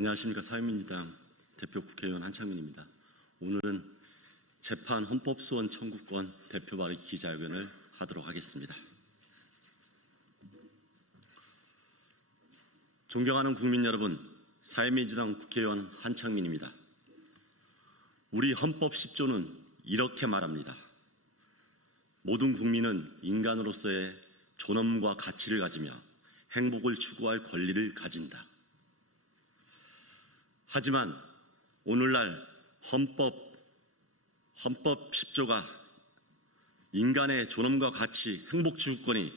안녕하십니까. 사회민주당 대표 국회의원 한창민입니다. 오늘은 재판 헌법소원 청구권 대표 발의 기자회견을 하도록 하겠습니다. 존경하는 국민 여러분, 사회민주당 국회의원 한창민입니다. 우리 헌법 10조는 이렇게 말합니다. 모든 국민은 인간으로서의 존엄과 가치를 가지며 행복을 추구할 권리를 가진다. 하지만 오늘날 헌법 10조가 인간의 존엄과 가치, 행복 추구권이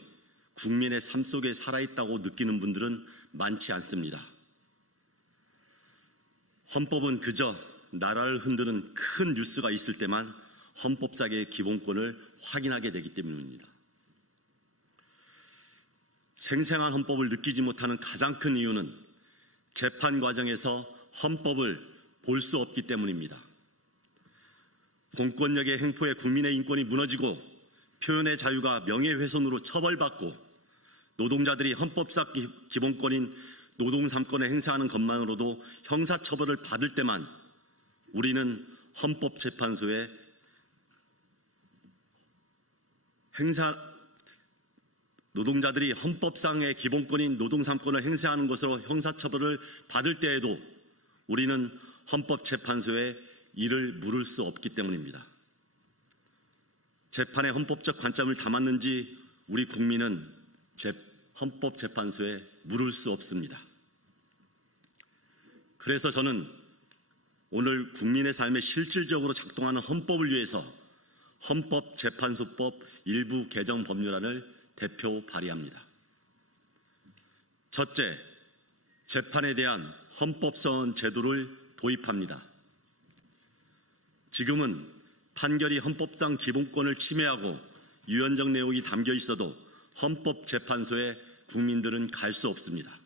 국민의 삶 속에 살아있다고 느끼는 분들은 많지 않습니다. 헌법은 그저 나라를 흔드는 큰 뉴스가 있을 때만 헌법상의 기본권을 확인하게 되기 때문입니다. 생생한 헌법을 느끼지 못하는 가장 큰 이유는 재판 과정에서 헌법을 볼 수 없기 때문입니다. 공권력의 횡포에 국민의 인권이 무너지고 표현의 자유가 명예훼손으로 처벌받고 노동자들이 헌법상 기본권인 노동 3권을 행사하는 것만으로도 형사처벌을 받을 때만 우리는 헌법재판소에 노동자들이 헌법상의 기본권인 노동 3권을 행사하는 것으로 형사처벌을 받을 때에도 우리는 헌법재판소에 이를 물을 수 없기 때문입니다. 재판의 헌법적 관점을 담았는지 우리 국민은 헌법재판소에 물을 수 없습니다. 그래서 저는 오늘 국민의 삶에 실질적으로 작동하는 헌법을 위해서 헌법재판소법 일부 개정 법률안을 대표 발의합니다. 첫째, 재판에 대한 헌법소원 제도를 도입합니다. 지금은 판결이 헌법상 기본권을 침해하고 유연적 내용이 담겨 있어도 헌법재판소에 국민들은 갈 수 없습니다.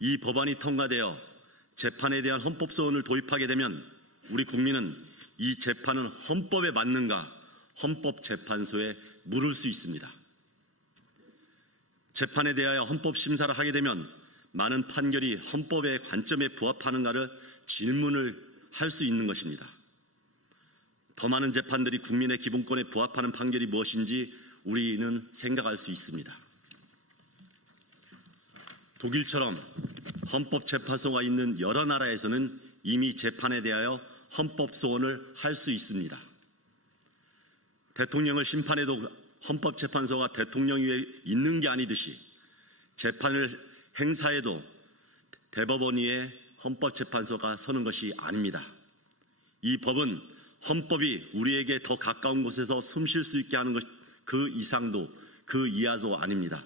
이 법안이 통과되어 재판에 대한 헌법소원을 도입하게 되면 우리 국민은 이 재판은 헌법에 맞는가 헌법재판소에 물을 수 있습니다. 재판에 대하여 헌법심사를 하게 되면 많은 판결이 헌법의 관점에 부합하는가를 질문을 할 수 있는 것입니다. 더 많은 재판들이 국민의 기본권에 부합하는 판결이 무엇인지 우리는 생각할 수 있습니다. 독일처럼 헌법재판소가 있는 여러 나라에서는 이미 재판에 대하여 헌법소원을 할 수 있습니다. 대통령을 심판해도 헌법재판소가 대통령 위에 있는 게 아니듯이 재판을 행사해도 대법원 위에 헌법재판소가 서는 것이 아닙니다. 이 법은 헌법이 우리에게 더 가까운 곳에서 숨 쉴 수 있게 하는 것 그 이상도 그 이하도 아닙니다.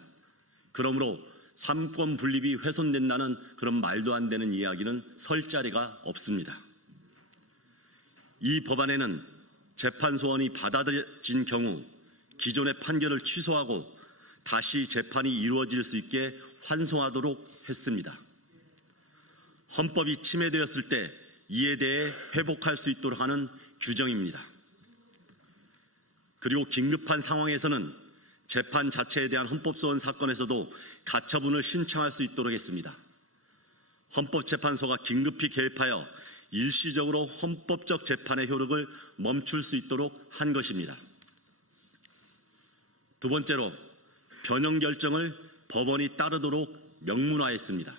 그러므로 삼권 분립이 훼손된다는 그런 말도 안 되는 이야기는 설 자리가 없습니다. 이 법안에는 재판 소원이 받아들여진 경우 기존의 판결을 취소하고 다시 재판이 이루어질 수 있게 환송하도록 했습니다. 헌법이 침해되었을 때 이에 대해 회복할 수 있도록 하는 규정입니다. 그리고 긴급한 상황에서는 재판 자체에 대한 헌법소원 사건에서도 가처분을 신청할 수 있도록 했습니다. 헌법재판소가 긴급히 개입하여 일시적으로 헌법적 재판의 효력을 멈출 수 있도록 한 것입니다. 두 번째로 변형 결정을 법원이 따르도록 명문화했습니다.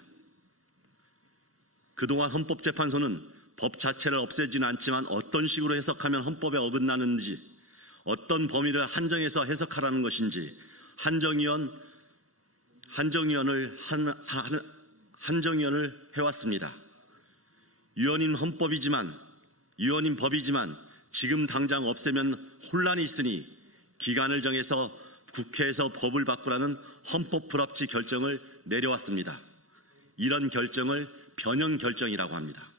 그동안 헌법재판소는 법 자체를 없애지는 않지만 어떤 식으로 해석하면 헌법에 어긋나는지, 어떤 범위를 한정해서 해석하라는 것인지 한정위원을 해왔습니다. 유언인 법이지만 지금 당장 없애면 혼란이 있으니 기간을 정해서 국회에서 법을 바꾸라는 헌법 불합치 결정을 내려왔습니다. 이런 결정을 변형 결정이라고 합니다.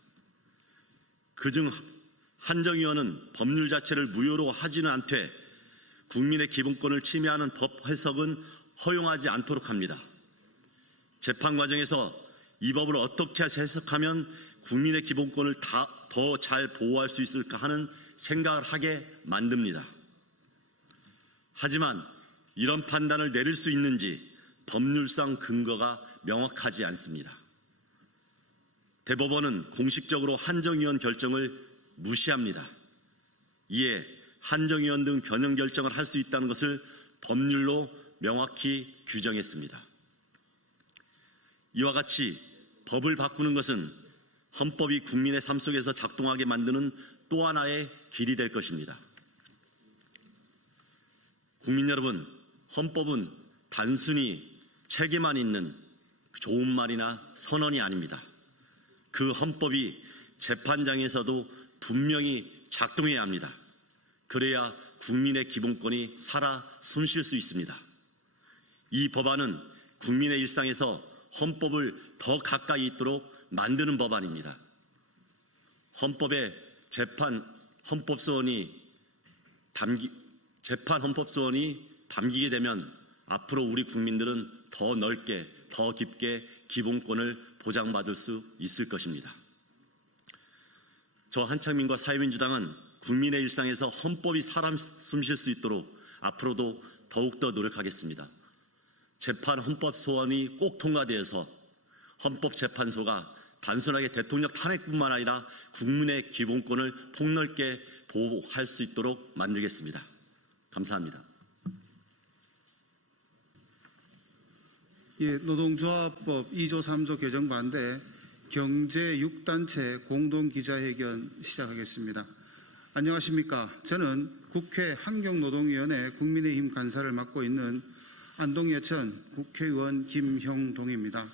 그중 한정위원은 법률 자체를 무효로 하지는 않되 국민의 기본권을 침해하는 법 해석은 허용하지 않도록 합니다. 재판 과정에서 이 법을 어떻게 해석하면 국민의 기본권을 더 잘 보호할 수 있을까 하는 생각을 하게 만듭니다. 하지만 이런 판단을 내릴 수 있는지 법률상 근거가 명확하지 않습니다. 대법원은 공식적으로 한정위원 결정을 무시합니다. 이에 한정위원 등 변형 결정을 할 수 있다는 것을 법률로 명확히 규정했습니다. 이와 같이 법을 바꾸는 것은 헌법이 국민의 삶 속에서 작동하게 만드는 또 하나의 길이 될 것입니다. 국민 여러분, 헌법은 단순히 책에만 있는 좋은 말이나 선언이 아닙니다. 그 헌법이 재판장에서도 분명히 작동해야 합니다. 그래야 국민의 기본권이 살아 숨쉴 수 있습니다. 이 법안은 국민의 일상에서 헌법을 더 가까이 있도록 만드는 법안입니다. 헌법에 재판 헌법소원이 담기게 되면 앞으로 우리 국민들은 더 넓게, 더 깊게 기본권을 보장받을 수 있을 것입니다. 저 한창민과 사회민주당은 국민의 일상에서 헌법이 살아 숨쉴 수 있도록 앞으로도 더욱더 노력하겠습니다. 재판 헌법 소원이 꼭 통과되어서 헌법재판소가 단순하게 대통령 탄핵뿐만 아니라 국민의 기본권을 폭넓게 보호할 수 있도록 만들겠습니다. 감사합니다. 예, 노동조합법 2조 3조 개정 반대 경제 6단체 공동기자회견 시작하겠습니다. 안녕하십니까. 저는 국회 환경노동위원회 국민의힘 간사를 맡고 있는 안동예천 국회의원 김형동입니다.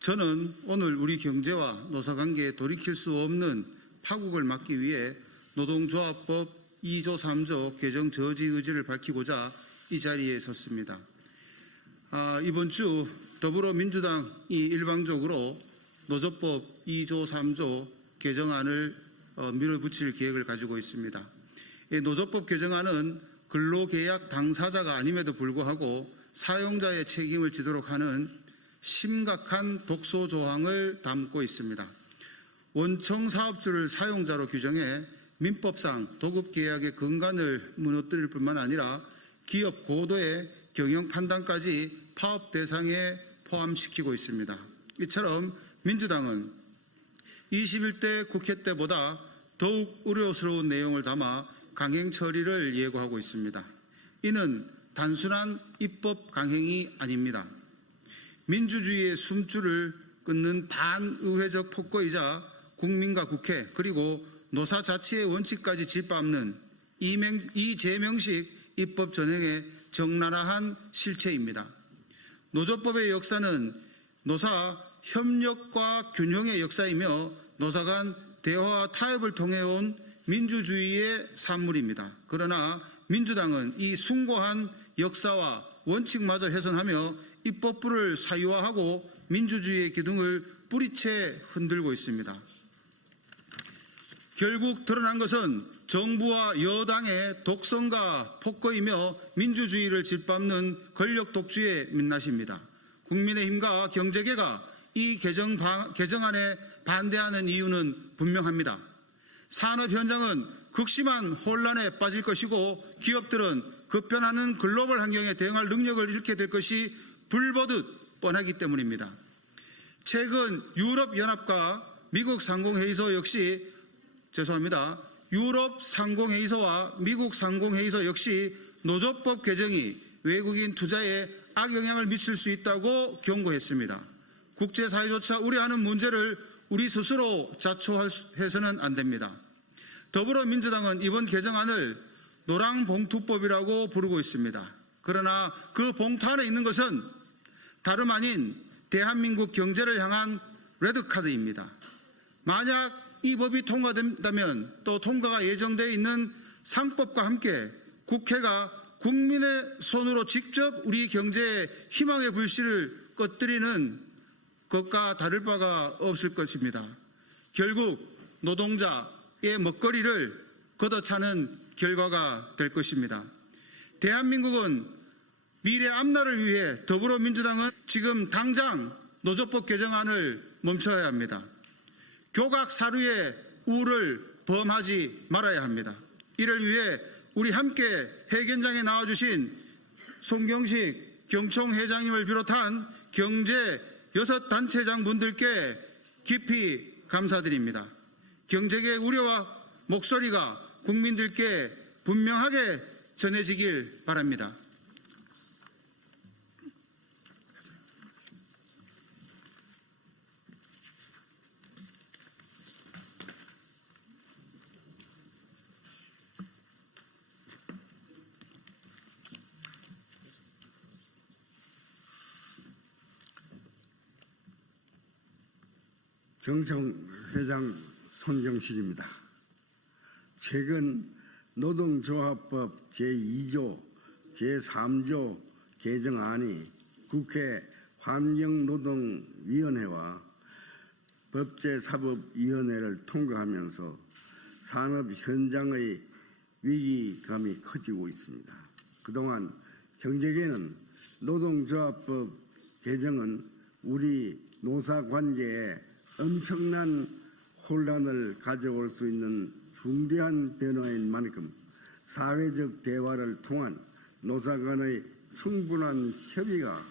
저는 오늘 우리 경제와 노사관계에 돌이킬 수 없는 파국을 막기 위해 노동조합법 2조 3조 개정 저지 의지를 밝히고자 이 자리에 섰습니다. 이번 주 더불어민주당이 일방적으로 노조법 2조 3조 개정안을 밀어붙일 계획을 가지고 있습니다. 이 노조법 개정안은 근로계약 당사자가 아님에도 불구하고 사용자의 책임을 지도록 하는 심각한 독소 조항을 담고 있습니다. 원청 사업주를 사용자로 규정해 민법상 도급계약의 근간을 무너뜨릴 뿐만 아니라 기업 고도의 경영 판단까지 파업 대상에 포함시키고 있습니다. 이처럼 민주당은 21대 국회 때보다 더욱 우려스러운 내용을 담아 강행 처리를 예고하고 있습니다. 이는 단순한 입법 강행이 아닙니다. 민주주의의 숨줄을 끊는 반의회적 폭거이자 국민과 국회 그리고 노사 자치의 원칙까지 짓밟는 이재명식 입법 전행의 적나라한 실체입니다. 노조법의 역사는 노사 협력과 균형의 역사이며 노사 간 대화와 타협을 통해 온 민주주의의 산물입니다. 그러나 민주당은 이 숭고한 역사와 원칙마저 훼손하며 입법부를 사유화하고 민주주의의 기둥을 뿌리채 흔들고 있습니다. 결국 드러난 것은 정부와 여당의 독선과 폭거이며 민주주의를 짓밟는 권력 독주의 민낯입니다. 국민의힘과 경제계가 이 개정안에 반대하는 이유는 분명합니다. 산업 현장은 극심한 혼란에 빠질 것이고 기업들은 급변하는 글로벌 환경에 대응할 능력을 잃게 될 것이 불보듯 뻔하기 때문입니다. 최근 유럽연합과 미국 상공회의소 유럽 상공회의소와 미국 상공회의소 역시 노조법 개정이 외국인 투자에 악영향을 미칠 수 있다고 경고했습니다. 국제사회조차 우려하는 문제를 우리 스스로 자초해서는 안 됩니다. 더불어민주당은 이번 개정안을 노랑봉투법이라고 부르고 있습니다. 그러나 그 봉투 안에 있는 것은 다름 아닌 대한민국 경제를 향한 레드카드입니다. 만약 이 법이 통과된다면 또 통과가 예정되어 있는 상법과 함께 국회가 국민의 손으로 직접 우리 경제의 희망의 불씨를 꺼뜨리는 것과 다를 바가 없을 것입니다. 결국 노동자의 먹거리를 걷어차는 결과가 될 것입니다. 대한민국은 미래 앞날을 위해 더불어민주당은 지금 당장 노조법 개정안을 멈춰야 합니다. 교각 사루의 우를 범하지 말아야 합니다. 이를 위해 우리 함께 회견장에 나와주신 송경식 경총회장님을 비롯한 경제 6단체장 분들께 깊이 감사드립니다. 경제계 우려와 목소리가 국민들께 분명하게 전해지길 바랍니다. 경청회장 손경식입니다. 최근 노동조합법 제2조, 제3조 개정안이 국회 환경노동위원회와 법제사법위원회를 통과하면서 산업 현장의 위기감이 커지고 있습니다. 그동안 경제계는 노동조합법 개정은 우리 노사관계에 엄청난 혼란을 가져올 수 있는 중대한 변화인 만큼 사회적 대화를 통한 노사 간의 충분한 협의가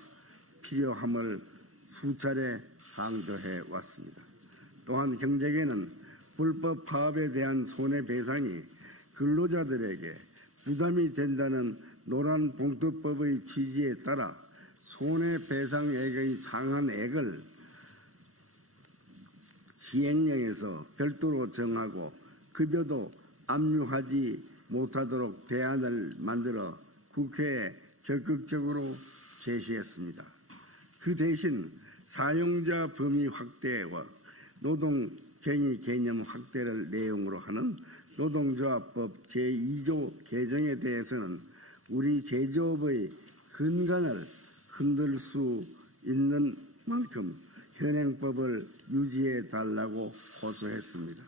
필요함을 수차례 강조해 왔습니다. 또한 경제계는 불법 파업에 대한 손해배상이 근로자들에게 부담이 된다는 노란봉투법의 취지에 따라 손해배상액의 상한액을 시행령에서 별도로 정하고 급여도 압류하지 못하도록 대안을 만들어 국회에 적극적으로 제시했습니다. 그 대신 사용자 범위 확대와 노동쟁의 개념 확대를 내용으로 하는 노동조합법 제2조 개정에 대해서는 우리 제조업의 근간을 흔들 수 있는 만큼 현행법을 유지해 달라고 호소했습니다.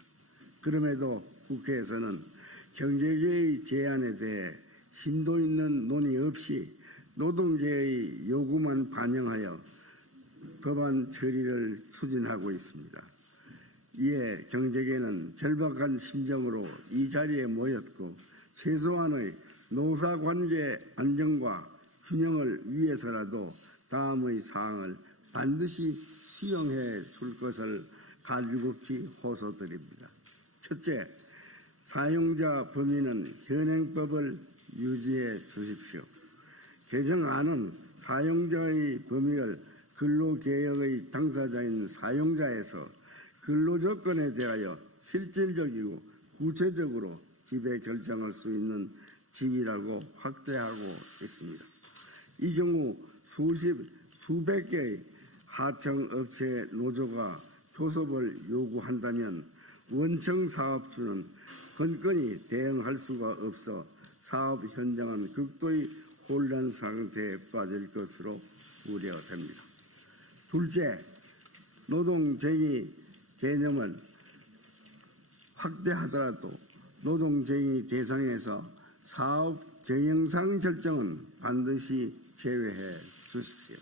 그럼에도 국회에서는 경제계의 제안에 대해 심도 있는 논의 없이 노동계의 요구만 반영하여 법안 처리를 추진하고 있습니다. 이에 경제계는 절박한 심정으로 이 자리에 모였고 최소한의 노사관계 안정과 균형을 위해서라도 다음의 사항을 반드시 수용해 줄 것을 간곡히 호소드립니다. 첫째, 사용자 범위는 현행법을 유지해 주십시오. 개정안은 사용자의 범위를 근로개혁의 당사자인 사용자에서 근로조건에 대하여 실질적이고 구체적으로 지배 결정할 수 있는 지위라고 확대하고 있습니다. 이 경우 수백 개의 하청업체 노조가 교섭을 요구한다면 원청 사업주는 건건히 대응할 수가 없어 사업 현장은 극도의 혼란 상태에 빠질 것으로 우려됩니다. 둘째, 노동쟁의 개념을 확대하더라도 노동쟁의 대상에서 사업 경영상 결정은 반드시 제외해 주십시오.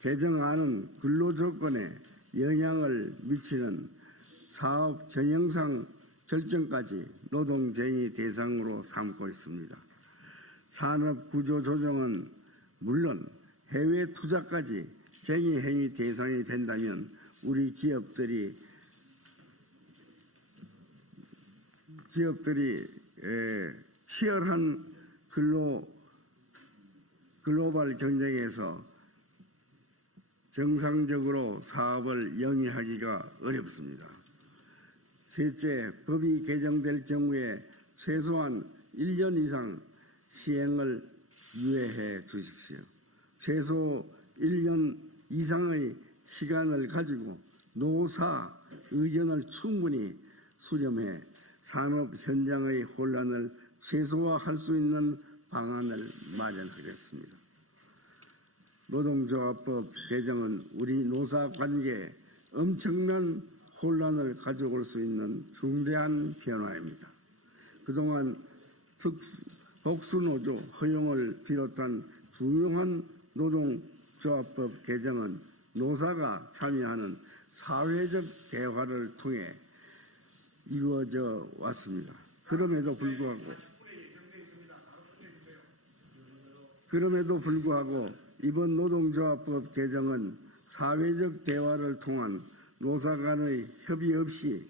개정안은 근로조건에 영향을 미치는 사업 경영상 결정까지 노동쟁의 대상으로 삼고 있습니다. 산업구조조정은 물론 해외 투자까지 쟁의 대상이 된다면 우리 기업들이 치열한 글로벌 경쟁에서 정상적으로 사업을 영위하기가 어렵습니다. 셋째, 법이 개정될 경우에 최소한 1년 이상 시행을 유예해 주십시오. 최소 1년 이상의 시간을 가지고 노사 의견을 충분히 수렴해 산업 현장의 혼란을 최소화할 수 있는 방안을 마련하겠습니다. 노동조합법 개정은 우리 노사 관계에 엄청난 혼란을 가져올 수 있는 중대한 변화입니다. 그동안 복수노조 허용을 비롯한 중요한 노동조합법 개정은 노사가 참여하는 사회적 대화를 통해 이루어져 왔습니다. 그럼에도 불구하고 이번 노동조합법 개정은 사회적 대화를 통한 노사 간의 협의 없이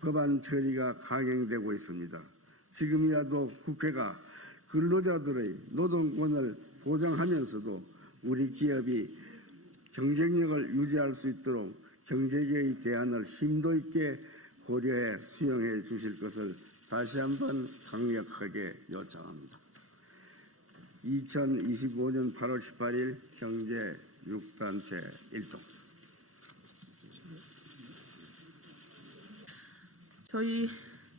법안 처리가 강행되고 있습니다. 지금이라도 국회가 근로자들의 노동권을 보장하면서도 우리 기업이 경쟁력을 유지할 수 있도록 경제계의 대안을 심도 있게 고려해 수용해 주실 것을 다시 한번 강력하게 요청합니다. 2025년 8월 18일 경제 6단 제1동. 저희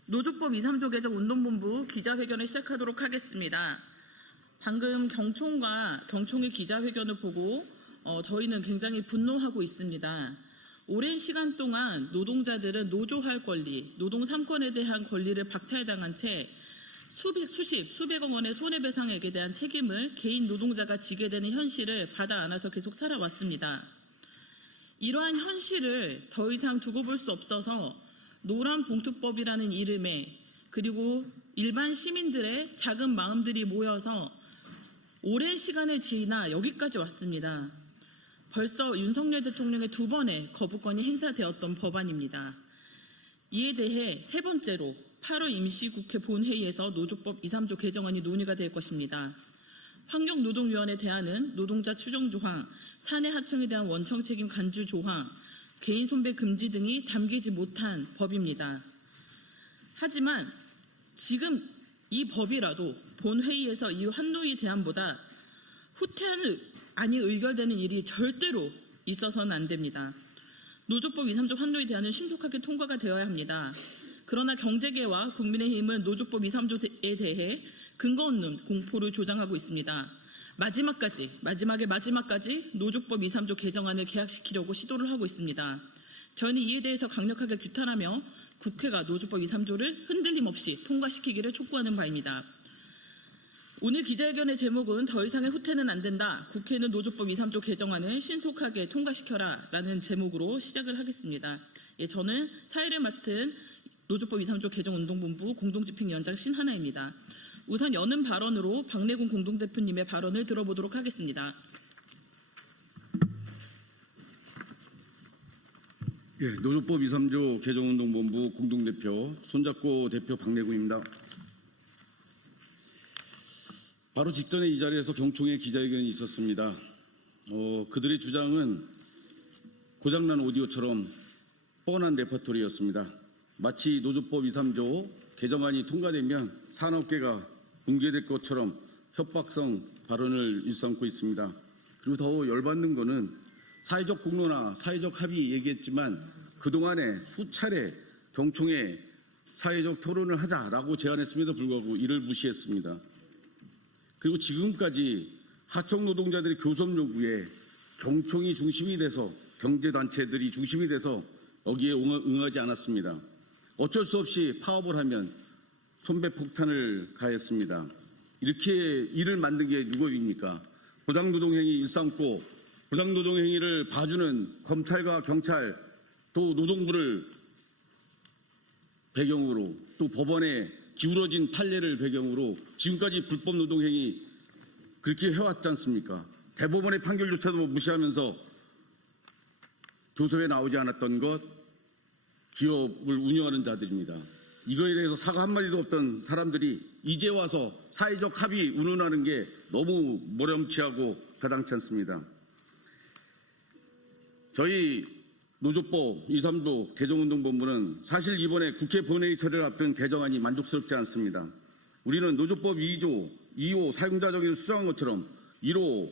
노조법 2, 3조 개정 운동본부 기자회견을 시작하도록 하겠습니다. 방금 경총의 기자회견을 보고 저희는 굉장히 분노하고 있습니다. 오랜 시간 동안 노동자들은 노조할 권리, 노동 3권에 대한 권리를 박탈당한 채 수백억 원의 손해배상액에 대한 책임을 개인 노동자가 지게 되는 현실을 받아 안아서 계속 살아왔습니다. 이러한 현실을 더 이상 두고 볼 수 없어서 노란봉투법이라는 이름에 그리고 일반 시민들의 작은 마음들이 모여서 오랜 시간을 지나 여기까지 왔습니다. 벌써 윤석열 대통령의 2번의 거부권이 행사되었던 법안입니다. 이에 대해 세 번째로 8월 임시국회 본회의에서 노조법 2, 3조 개정안이 논의가 될 것입니다. 환경노동위원회 대안은 노동자 추정 조항, 사내 하청에 대한 원청 책임 간주 조항, 개인 손배 금지 등이 담기지 못한 법입니다. 하지만 지금 이 법이라도 본회의에서 이 환노위 대안보다 후퇴안을 아니 의결되는 일이 절대로 있어서는 안 됩니다. 노조법 2, 3조 환노위 대안은 신속하게 통과가 되어야 합니다. 그러나 경제계와 국민의힘은 노조법 2, 3조에 대해 근거 없는 공포를 조장하고 있습니다. 마지막까지 노조법 2, 3조 개정안을 개학시키려고 시도를 하고 있습니다. 저는 이에 대해서 강력하게 규탄하며 국회가 노조법 2, 3조를 흔들림 없이 통과시키기를 촉구하는 바입니다. 오늘 기자회견의 제목은 더 이상의 후퇴는 안 된다. 국회는 노조법 2, 3조 개정안을 신속하게 통과시켜라 라는 제목으로 시작을 하겠습니다. 저는 사회를 맡은 노조법 2, 3조 개정운동본부 공동집행위원장 신하나입니다. 우선 여는 발언으로 박래군 공동대표님의 발언을 들어보도록 하겠습니다. 노조법 2, 3조 개정운동본부 공동대표 손잡고 대표 박래군입니다. 바로 직전에 이 자리에서 경총의 기자회견이 있었습니다. 그들의 주장은 고장난 오디오처럼 뻔한 레퍼토리였습니다. 마치 노조법 2, 3조 개정안이 통과되면 산업계가 붕괴될 것처럼 협박성 발언을 일삼고 있습니다. 그리고 더 열받는 것은 사회적 공론화, 사회적 합의 얘기했지만 그동안에 수차례 경총에 사회적 토론을 하자라고 제안했음에도 불구하고 이를 무시했습니다. 그리고 지금까지 하청 노동자들의 교섭 요구에 경총이 중심이 돼서 경제단체들이 중심이 돼서 여기에 응하지 않았습니다. 어쩔 수 없이 파업을 하면 손배폭탄을 가했습니다. 이렇게 일을 만든 게 누구입니까? 부당노동행위 일삼고 부당노동행위를 봐주는 검찰과 경찰 또 노동부를 배경으로 또 법원에 기울어진 판례를 배경으로 지금까지 불법 노동행위 그렇게 해왔지 않습니까? 대법원의 판결조차도 무시하면서 교섭에 나오지 않았던 것 기업을 운영하는 자들입니다. 이거에 대해서 사과 한마디도 없던 사람들이 이제 와서 사회적 합의 운운하는 게 너무 모렴치하고 가당치 않습니다. 저희 노조법 2, 3조 개정운동본부는 사실 이번에 국회 본회의 처리를 앞둔 개정안이 만족스럽지 않습니다. 우리는 노조법 2호 사용자 정의를 수정한 것처럼 1호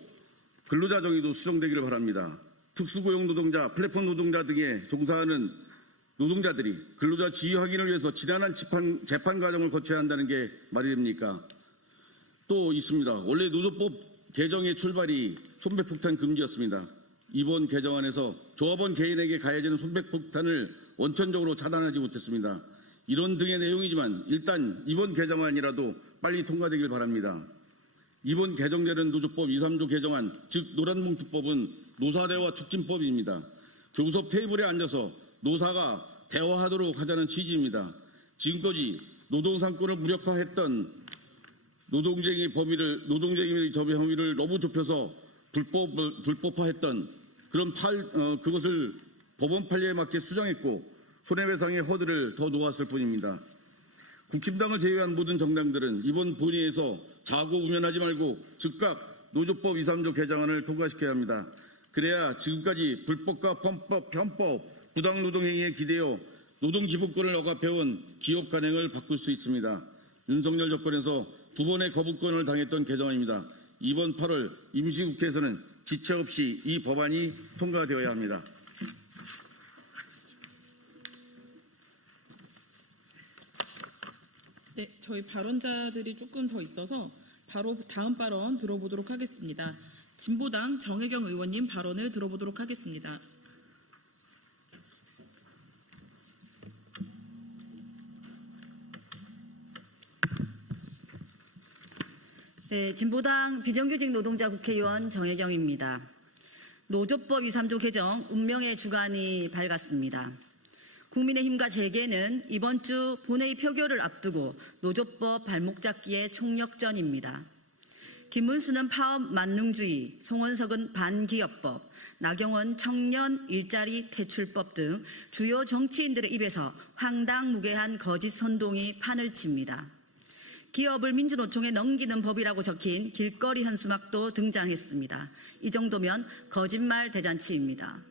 근로자 정의도 수정되기를 바랍니다. 특수고용 노동자, 플랫폼 노동자 등에 종사하는 노동자들이 근로자 지위 확인을 위해서 지난한 재판 과정을 거쳐야 한다는 게 말이 됩니까? 또 있습니다. 원래 노조법 개정의 출발이 손배폭탄 금지였습니다. 이번 개정안에서 조합원 개인에게 가해지는 손배폭탄을 원천적으로 차단하지 못했습니다. 이런 등의 내용이지만 일단 이번 개정안이라도 빨리 통과되길 바랍니다. 이번 개정되는 노조법 2, 3조 개정안, 즉 노란봉투법은 노사대화 촉진법입니다. 교섭 테이블에 앉아서 노사가 대화하도록 하자는 취지입니다. 지금까지 노동상권을 무력화했던 노동쟁의 혐의를 너무 좁혀서 불법화했던 그것을 법원 판례에 맞게 수정했고 손해배상의 허들을 더 놓았을 뿐입니다. 국힘당을 제외한 모든 정당들은 이번 본회의에서 자고우면하지 말고 즉각 노조법 2, 3조 개정안을 통과시켜야 합니다. 그래야 지금까지 불법과 편법, 부당노동행위에 기대어 노동기본권을 억압해온 기업 간행을 바꿀 수 있습니다. 윤석열 정권에서 두 번의 거부권을 당했던 개정안입니다. 이번 8월 임시국회에서는 지체 없이 이 법안이 통과되어야 합니다. 네, 저희 발언자들이 조금 더 있어서 바로 다음 발언 들어보도록 하겠습니다. 진보당 정혜경 의원님 발언을 들어보도록 하겠습니다. 네, 진보당 비정규직 노동자 국회의원 정혜경입니다. 노조법 2, 3조 개정 운명의 주간이 밝았습니다. 국민의힘과 재계는 이번 주 본회의 표결을 앞두고 노조법 발목 잡기의 총력전입니다. 김문수는 파업 만능주의, 송원석은 반기업법, 나경원 청년 일자리 퇴출법 등 주요 정치인들의 입에서 황당무계한 거짓 선동이 판을 칩니다. 기업을 민주노총에 넘기는 법이라고 적힌 길거리 현수막도 등장했습니다. 이 정도면 거짓말 대잔치입니다.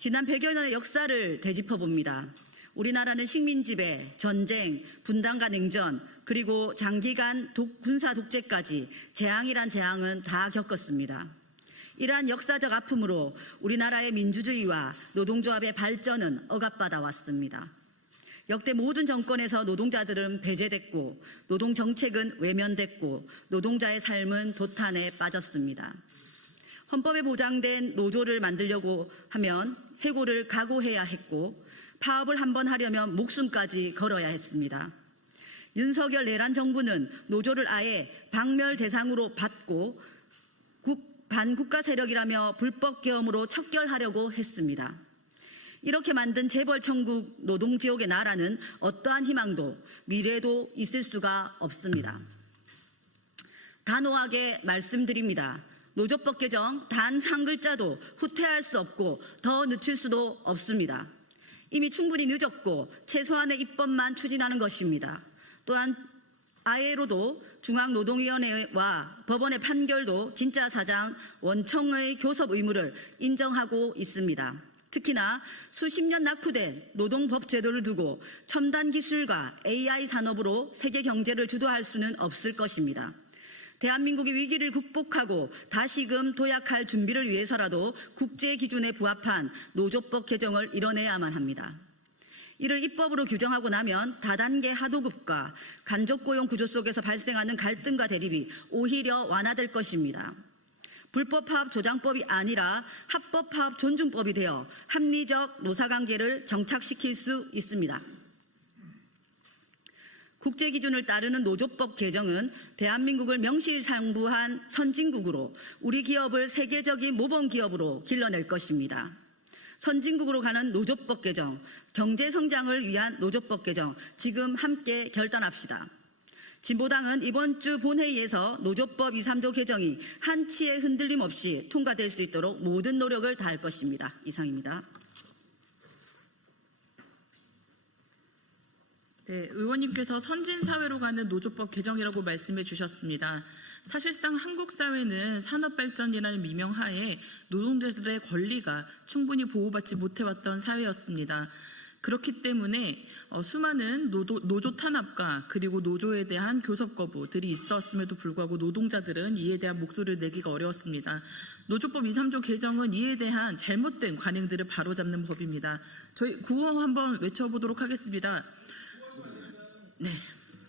지난 100여 년의 역사를 되짚어봅니다. 우리나라는 식민지배, 전쟁, 분단과 냉전, 그리고 장기간 군사 독재까지 재앙이란 재앙은 다 겪었습니다. 이러한 역사적 아픔으로 우리나라의 민주주의와 노동조합의 발전은 억압받아 왔습니다. 역대 모든 정권에서 노동자들은 배제됐고 노동정책은 외면됐고 노동자의 삶은 도탄에 빠졌습니다. 헌법에 보장된 노조를 만들려고 하면 해고를 각오해야 했고 파업을 한번 하려면 목숨까지 걸어야 했습니다. 윤석열 내란 정부는 노조를 아예 박멸 대상으로 받고 반국가 세력이라며 불법 계엄으로 척결하려고 했습니다. 이렇게 만든 재벌 천국 노동지옥의 나라는 어떠한 희망도 미래도 있을 수가 없습니다. 단호하게 말씀드립니다. 노조법 개정 단 한 글자도 후퇴할 수 없고 더 늦출 수도 없습니다. 이미 충분히 늦었고 최소한의 입법만 추진하는 것입니다. 또한 아예로도 중앙노동위원회와 법원의 판결도 진짜 사장 원청의 교섭 의무를 인정하고 있습니다. 특히나 수십 년 낙후된 노동법 제도를 두고 첨단 기술과 AI 산업으로 세계 경제를 주도할 수는 없을 것입니다. 대한민국이 위기를 극복하고 다시금 도약할 준비를 위해서라도 국제 기준에 부합한 노조법 개정을 이뤄내야만 합니다. 이를 입법으로 규정하고 나면 다단계 하도급과 간접고용 구조 속에서 발생하는 갈등과 대립이 오히려 완화될 것입니다. 불법 파업 조장법이 아니라 합법 파업 존중법이 되어 합리적 노사관계를 정착시킬 수 있습니다. 국제기준을 따르는 노조법 개정은 대한민국을 명실상부한 선진국으로 우리 기업을 세계적인 모범기업으로 길러낼 것입니다. 선진국으로 가는 노조법 개정, 경제성장을 위한 노조법 개정, 지금 함께 결단합시다. 진보당은 이번 주 본회의에서 노조법 2, 3조 개정이 한치의 흔들림 없이 통과될 수 있도록 모든 노력을 다할 것입니다. 이상입니다. 네, 의원님께서 선진사회로 가는 노조법 개정이라고 말씀해 주셨습니다. 사실상 한국 사회는 산업발전이라는 미명하에 노동자들의 권리가 충분히 보호받지 못해왔던 사회였습니다. 그렇기 때문에 수많은 노조 탄압과 그리고 노조에 대한 교섭 거부들이 있었음에도 불구하고 노동자들은 이에 대한 목소리를 내기가 어려웠습니다. 노조법 2, 3조 개정은 이에 대한 잘못된 관행들을 바로잡는 법입니다. 저희 구호 한번 외쳐보도록 하겠습니다. 네,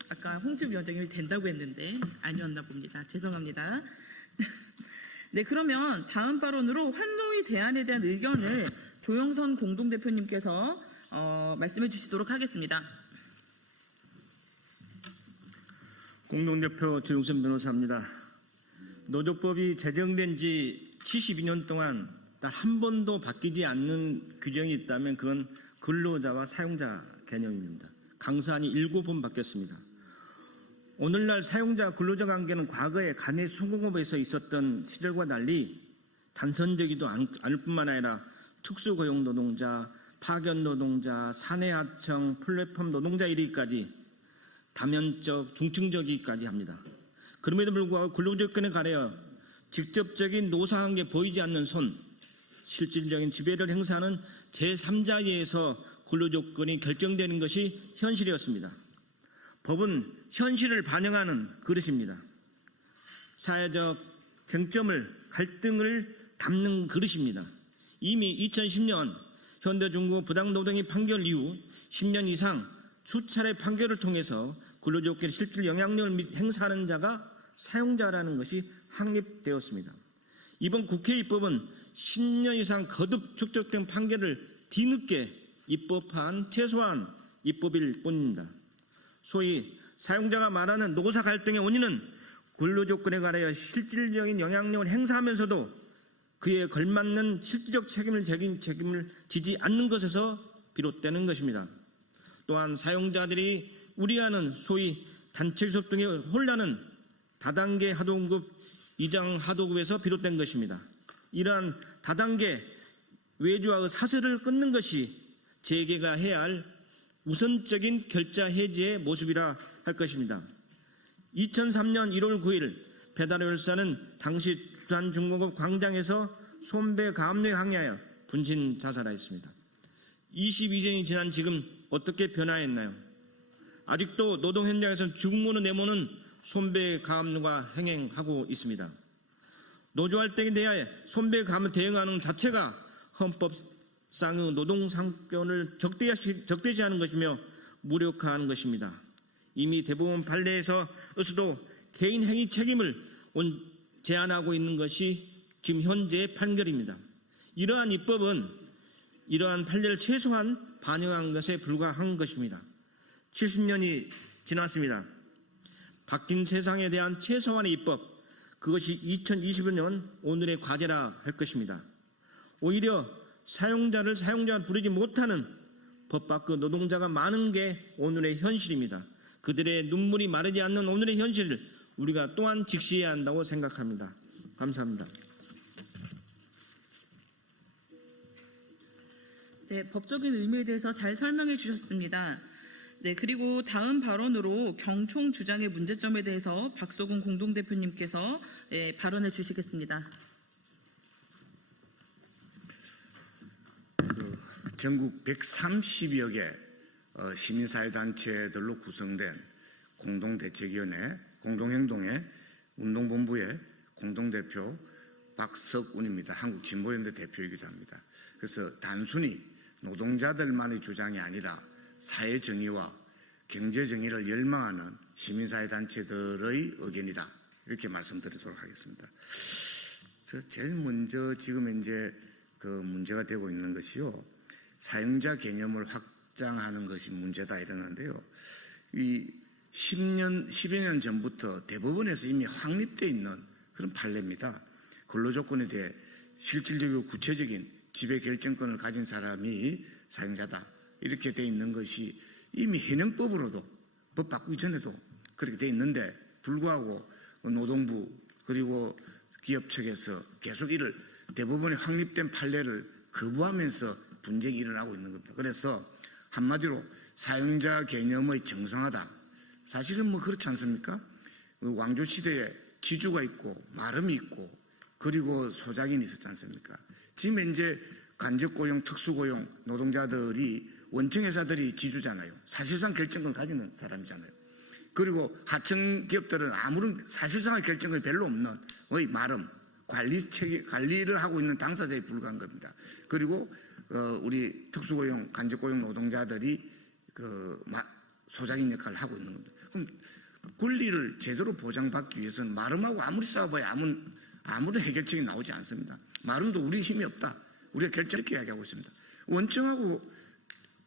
아까 홍준 위원장님이 된다고 했는데 아니었나 봅니다. 죄송합니다. 네, 그러면 다음 발언으로 환노위 대안에 대한 의견을 조영선 공동대표님께서 말씀해 주시도록 하겠습니다. 공동대표 조영선 변호사입니다. 노조법이 제정된 지 72년 동안 단 한 번도 바뀌지 않는 규정이 있다면 그건 근로자와 사용자 개념입니다. 강사안이 7번 바뀌었습니다. 오늘날 사용자 근로자 관계는 과거에 간의 수공업에서 있었던 시절과 달리 단선적이도 않을 뿐만 아니라 특수고용 노동자, 파견 노동자, 사내하청, 플랫폼 노동자 이르기까지 다면적, 중층적이기까지 합니다. 그럼에도 불구하고 근로조건에 가려 직접적인 노사관계 보이지 않는 손, 실질적인 지배를 행사하는 제3자에 의해서 근로조건이 결정되는 것이 현실이었습니다. 법은 현실을 반영하는 그릇입니다. 사회적 쟁점을, 갈등을 담는 그릇입니다. 이미 2010년 현대중공업 부당노동의 판결 이후 10년 이상 수차례 판결을 통해서 근로조건의 실질 영향력을 행사하는 자가 사용자라는 것이 확립되었습니다. 이번 국회 입법은 10년 이상 거듭 축적된 판결을 뒤늦게 입법한 최소한 입법일 뿐입니다. 소위 사용자가 말하는 노사 갈등의 원인은 근로조건에 관하여 실질적인 영향력을 행사하면서도 그에 걸맞는 실질적 책임을 지지 않는 것에서 비롯되는 것입니다. 또한 사용자들이 우려하는 소위 단체교섭 등의 혼란은 다단계 하도급, 이장 하도급에서 비롯된 것입니다. 이러한 다단계 외주화의 사슬을 끊는 것이 재계가 해야 할 우선적인 결자 해지의 모습이라 할 것입니다. 2003년 1월 9일 배달의 열사는 당시 부산중공업 광장에서 손배 가압류에 항의하여 분신 자살하였습니다. 22년이 지난 지금 어떻게 변화했나요? 아직도 노동 현장에서는 죽음으로 내모는 손배 가압류가 행행하고 있습니다. 노조 활동에 대하여 손배 가압류 대응하는 자체가 헌법상의 노동 상권을 적대시하는 것이며 무력화하는 것입니다. 이미 대법원 판례에서도 개인 행위 책임을 제한하고 있는 것이 지금 현재의 판결입니다. 이러한 입법은 이러한 판례를 최소한 반영한 것에 불과한 것입니다. 70년이 지났습니다. 바뀐 세상에 대한 최소한의 입법, 그것이 2021년 오늘의 과제라 할 것입니다. 오히려 사용자를 사용자가 부르지 못하는 법 밖의 노동자가 많은 게 오늘의 현실입니다. 그들의 눈물이 마르지 않는 오늘의 현실을 우리가 또한 직시해야 한다고 생각합니다. 감사합니다. 네, 법적인 의미에 대해서 잘 설명해 주셨습니다. 네, 그리고 다음 발언으로 경총 주장의 문제점에 대해서 박소근 공동대표님께서 발언해 주시겠습니다. 전국 130여 개 시민사회단체들로 구성된 공동대책위원회, 공동행동회, 운동본부의 공동대표 박석운입니다. 한국진보연대 대표이기도 합니다. 그래서 단순히 노동자들만의 주장이 아니라 사회정의와 경제정의를 열망하는 시민사회단체들의 의견이다. 이렇게 말씀드리도록 하겠습니다. 제일 먼저 지금 이제 그 문제가 되고 있는 것이요. 사용자 개념을 확장하는 것이 문제다 이러는데요. 이 10여 년 전부터 대법원에서 이미 확립되어 있는 그런 판례입니다. 근로조건에 대해 실질적이고 구체적인 지배 결정권을 가진 사람이 사용자다. 이렇게 되어 있는 것이 이미 현행법으로도 법 바꾸기 전에도 그렇게 되어 있는데 불구하고 노동부 그리고 기업 측에서 계속 이를 대법원에 확립된 판례를 거부하면서 분쟁이 일어나고 있는 겁니다. 그래서 한마디로 사용자 개념의 정상화다. 사실은 뭐 그렇지 않습니까? 왕조 시대에 지주가 있고 마름이 있고 그리고 소작인이 있었지 않습니까? 지금 이제 간접고용, 특수고용 노동자들이 원청회사들이 지주잖아요. 사실상 결정권을 가지는 사람이잖아요. 그리고 하청 기업들은 아무런 사실상의 결정권이 별로 없는 거의 마름, 관리를 하고 있는 당사자에 불과한 겁니다. 그리고 우리 특수고용, 간접고용 노동자들이 소작인 역할을 하고 있는 겁니다. 그럼 권리를 제대로 보장받기 위해서는 마름하고 아무리 싸워봐야 아무런 해결책이 나오지 않습니다. 마름도 우리 힘이 없다. 우리가 결정을 이야기하고 있습니다. 원청하고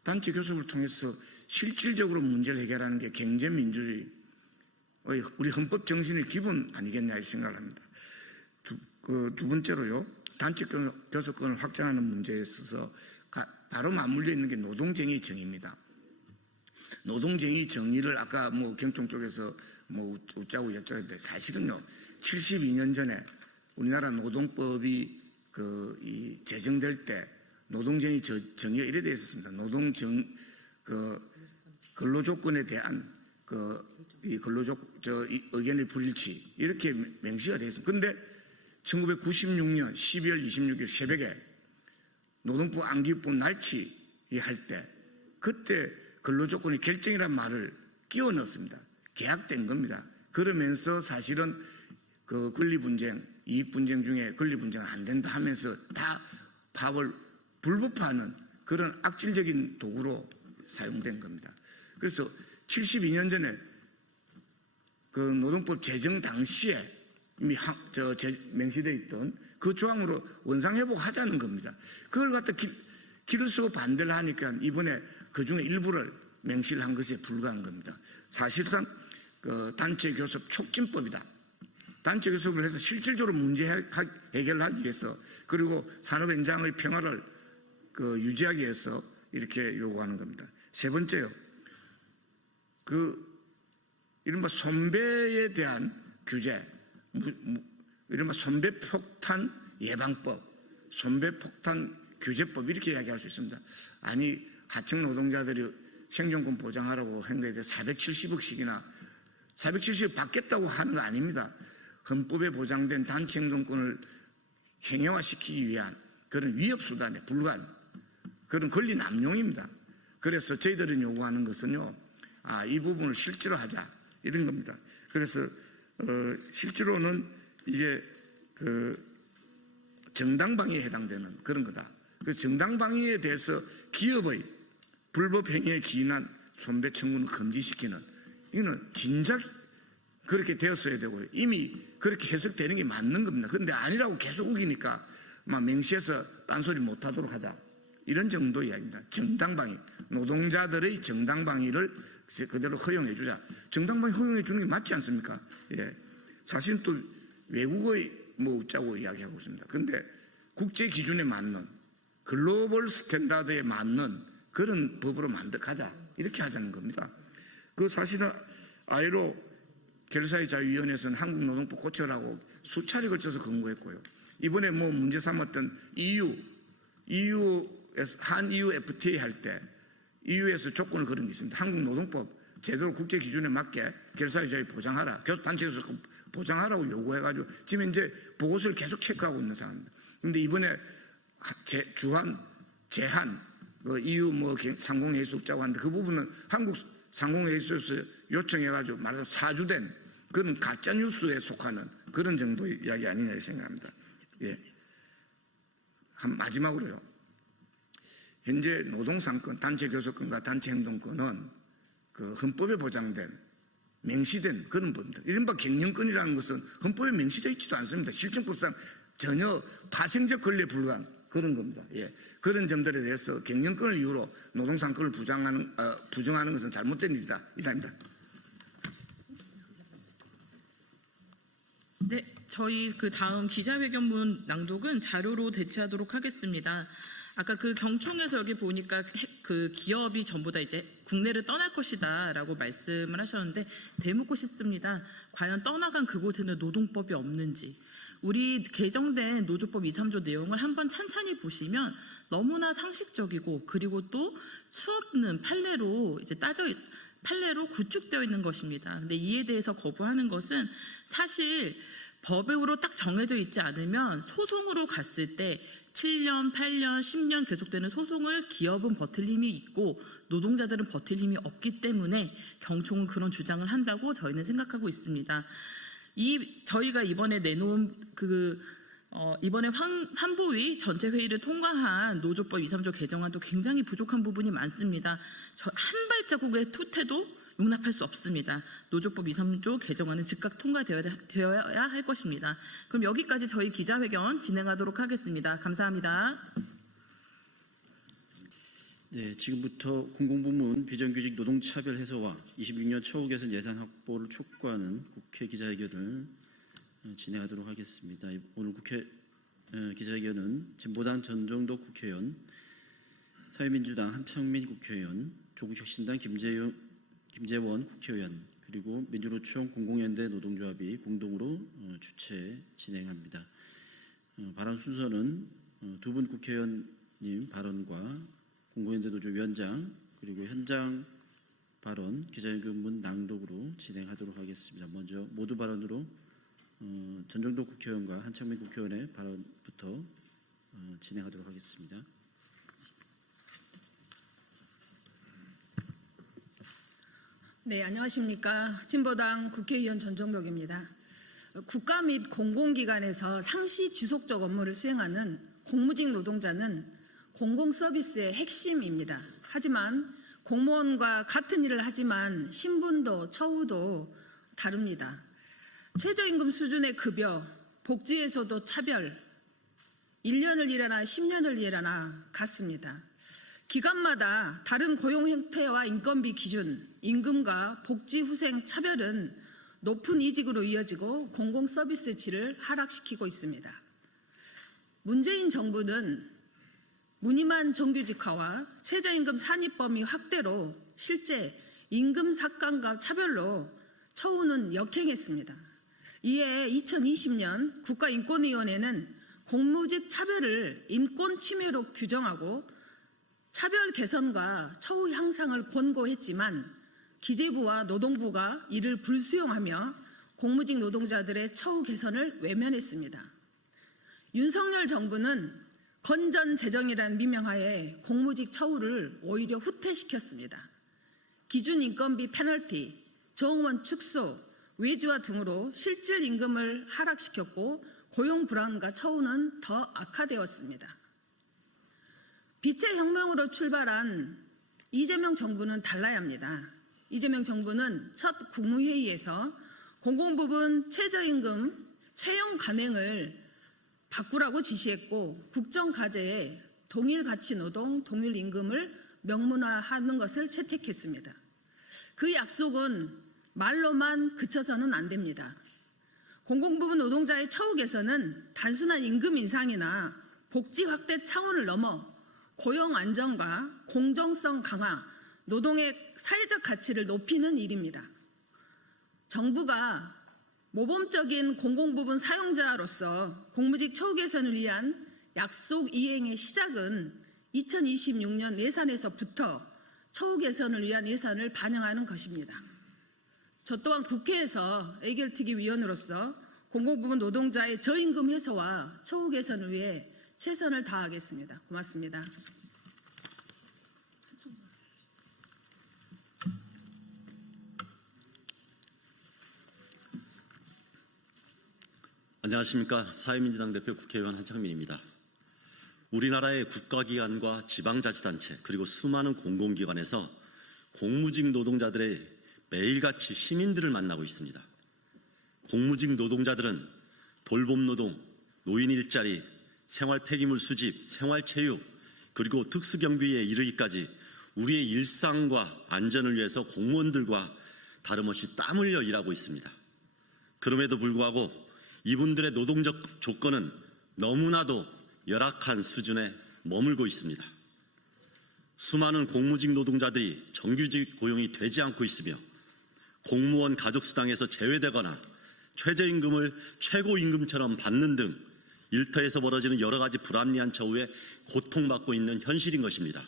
단체 교섭을 통해서 실질적으로 문제를 해결하는 게 경제민주주의, 우리 헌법 정신의 기본 아니겠냐 이 생각을 합니다. 두 번째로요. 단체 교섭권을 확장하는 문제에 있어서 바로 맞물려 있는 게 노동쟁의 정의입니다. 노동쟁의 정의를 아까 경총 쪽에서 웃자고 여쭤는데 사실은요. 72년 전에 우리나라 노동법이 제정될 때 노동쟁의 정의가 이래 되어 있었습니다. 근로조건에 대한 이 의견의 불일치 이렇게 명시가 되어 있습니다. 그런데 1996년 12월 26일 새벽에 노동부 안기부 날치할 때 그때 근로조건의 결정이라는 말을 끼워 넣었습니다. 계약된 겁니다. 그러면서 사실은 그 권리분쟁, 이익분쟁 중에 권리분쟁은 안 된다 하면서 다 파업을 불법화하는 그런 악질적인 도구로 사용된 겁니다. 그래서 72년 전에 그 노동법 제정 당시에 이미 명시되어 있던 그 조항으로 원상회복하자는 겁니다. 그걸 갖다 길을 쓰고 반대를 하니까 이번에 그 중에 일부를 명시를 한 것에 불과한 겁니다. 사실상 그 단체교섭 촉진법이다. 단체교섭을 해서 실질적으로 문제 해결을 하기 위해서 그리고 산업 현장의 평화를 유지하기 위해서 이렇게 요구하는 겁니다. 세 번째요. 이른바 손배에 대한 규제, 이른바 손배폭탄 예방법, 손배폭탄 규제법 이렇게 이야기할 수 있습니다. 아니 하청 노동자들이 생존권 보장하라고 한 거에 대해 470억씩이나 470억 받겠다고 하는 거 아닙니다. 헌법에 보장된 단체행동권을 행여화시키기 위한 그런 위협수단에 불과한 그런 권리 남용입니다. 그래서 저희들은 요구하는 것은요, 이 부분을 실제로 하자 이런 겁니다. 그래서 실제로는 이게 정당방위에 해당되는 그런 거다. 그 정당방위에 대해서 기업의 불법 행위에 기인한 손배 청구는 금지시키는 이거는 진작 그렇게 되었어야 되고 이미 그렇게 해석되는 게 맞는 겁니다. 그런데 아니라고 계속 우기니까 막 명시해서 딴소리 못하도록 하자 이런 정도 이야기입니다. 정당방위, 노동자들의 정당방위를 그대로 허용해 주자. 정당방위 허용해 주는 게 맞지 않습니까? 예. 사실은 또 외국의 어쩌고 이야기하고 있습니다. 그런데 국제 기준에 맞는 글로벌 스탠다드에 맞는 그런 법으로 가자 이렇게 하자는 겁니다. 그 사실은 ILO 결사의 자유위원회에서는 한국노동법 고쳐라고 수차례 걸쳐서 권고했고요. 이번에 문제 삼았던 EU에서 한 EU FTA 할 때 EU에서 조건을 걸은 게 있습니다. 한국노동법 제대로 국제 기준에 맞게 결사의 자유 보장하라. 교섭단체에서 보장하라고 요구해가지고 지금 이제 보고서를 계속 체크하고 있는 상황입니다. 그런데 이번에 제한 EU 상공회의소자고 하는데 그 부분은 한국 상공회의소에서 요청해가지고 말하자면 사주된 그런 가짜뉴스에 속하는 그런 정도의 이야기 아니냐 생각합니다. 예. 마지막으로요. 현재 노동상권, 단체교섭권과 단체행동권은 그 헌법에 보장된 명시된 그런 법입니다. 이른바 경영권이라는 것은 헌법에 명시되어 있지도 않습니다. 실정법상 전혀 파생적 권리에 불과한 그런 겁니다. 예. 그런 점들에 대해서 경영권을 이유로 노동상권을 부정하는 것은 잘못된 일이다. 이상입니다. 네, 저희 그 다음 기자회견문 낭독은 자료로 대체하도록 하겠습니다. 아까 그 경총에서 여기 보니까 그 기업이 전부 다 이제 국내를 떠날 것이다라고 말씀을 하셨는데 되묻고 싶습니다. 과연 떠나간 그곳에는 노동법이 없는지. 우리 개정된 노조법 2, 3조 내용을 한번 찬찬히 보시면 너무나 상식적이고 그리고 또 수없는 판례로 판례로 구축되어 있는 것입니다. 근데 이에 대해서 거부하는 것은 사실 법으로 딱 정해져 있지 않으면 소송으로 갔을 때 7년, 8년, 10년 계속되는 소송을 기업은 버틸 힘이 있고 노동자들은 버틸 힘이 없기 때문에 경총은 그런 주장을 한다고 저희는 생각하고 있습니다. 저희가 이번에 내놓은 이번에 환보위 전체 회의를 통과한 노조법 2, 3조 개정안도 굉장히 부족한 부분이 많습니다. 한 발자국의 투태도 용납할 수 없습니다. 노조법 2, 3조 개정안은 즉각 통과되어야 할 것입니다. 그럼 여기까지 저희 기자회견 진행하도록 하겠습니다. 감사합니다. 네, 지금부터 공공부문 비정규직 노동차별 해소와 26년 처우 개선 예산 확보를 촉구하는 국회 기자회견을 진행하도록 하겠습니다. 오늘 국회 기자회견은 진보당 전정덕 국회의원, 사회민주당 한창민 국회의원, 조국혁신당 김재원 국회의원 그리고 민주노총 공공연대 노동조합이 공동으로 주최 진행합니다. 발언 순서는 두 분 국회의원 님 발언과 공공연대 노조 위원장 그리고 현장 발언 기자회견문 낭독으로 진행하도록 하겠습니다. 먼저 모두 발언으로 전정덕 국회의원과 한창민 국회의원의 발언부터 진행하도록 하겠습니다. 네, 안녕하십니까. 진보당 국회의원 전정덕입니다. 국가 및 공공기관에서 상시 지속적 업무를 수행하는 공무직 노동자는 공공서비스의 핵심입니다. 하지만 공무원과 같은 일을 하지만 신분도 처우도 다릅니다. 최저임금 수준의 급여, 복지에서도 차별, 1년을 일하나 10년을 일하나 같습니다. 기관마다 다른 고용 형태와 인건비 기준, 임금과 복지 후생 차별은 높은 이직으로 이어지고 공공서비스 질을 하락시키고 있습니다. 문재인 정부는 무늬만 정규직화와 최저임금 산입 범위 확대로 실제 임금 삭감과 차별로 처우는 역행했습니다. 이에 2020년 국가인권위원회는 공무직 차별을 인권 침해로 규정하고 차별 개선과 처우 향상을 권고했지만 기재부와 노동부가 이를 불수용하며 공무직 노동자들의 처우 개선을 외면했습니다. 윤석열 정부는 건전 재정이라는 미명하에 공무직 처우를 오히려 후퇴시켰습니다. 기준 인건비 페널티, 정원 축소, 외주화 등으로 실질 임금을 하락시켰고 고용 불안과 처우는 더 악화되었습니다. 빛의 혁명으로 출발한 이재명 정부는 달라야 합니다. 이재명 정부는 첫 국무회의에서 공공부문 최저임금 채용 관행을 바꾸라고 지시했고 국정과제에 동일가치노동, 동일임금을 명문화하는 것을 채택했습니다. 그 약속은 말로만 그쳐서는 안 됩니다. 공공부문 노동자의 처우 개선은 단순한 임금 인상이나 복지 확대 차원을 넘어 고용 안정과 공정성 강화, 노동의 사회적 가치를 높이는 일입니다. 정부가 모범적인 공공부문 사용자로서 공무직 처우 개선을 위한 약속 이행의 시작은 2026년 예산에서부터 처우 개선을 위한 예산을 반영하는 것입니다. 저 또한 국회에서 의결특위 위원으로서 공공부문 노동자의 저임금 해소와 처우 개선을 위해 최선을 다하겠습니다. 고맙습니다. 안녕하십니까. 사회민주당 대표 국회의원 한창민입니다. 우리나라의 국가기관과 지방자치단체 그리고 수많은 공공기관에서 공무직 노동자들의 매일같이 시민들을 만나고 있습니다. 공무직 노동자들은 돌봄노동, 노인 일자리, 생활 폐기물 수집, 생활체육 그리고 특수경비에 이르기까지 우리의 일상과 안전을 위해서 공무원들과 다름없이 땀 흘려 일하고 있습니다. 그럼에도 불구하고 이분들의 노동적 조건은 너무나도 열악한 수준에 머물고 있습니다. 수많은 공무직 노동자들이 정규직 고용이 되지 않고 있으며 공무원 가족수당에서 제외되거나 최저임금을 최고임금처럼 받는 등 일터에서 벌어지는 여러 가지 불합리한 처우에 고통받고 있는 현실인 것입니다.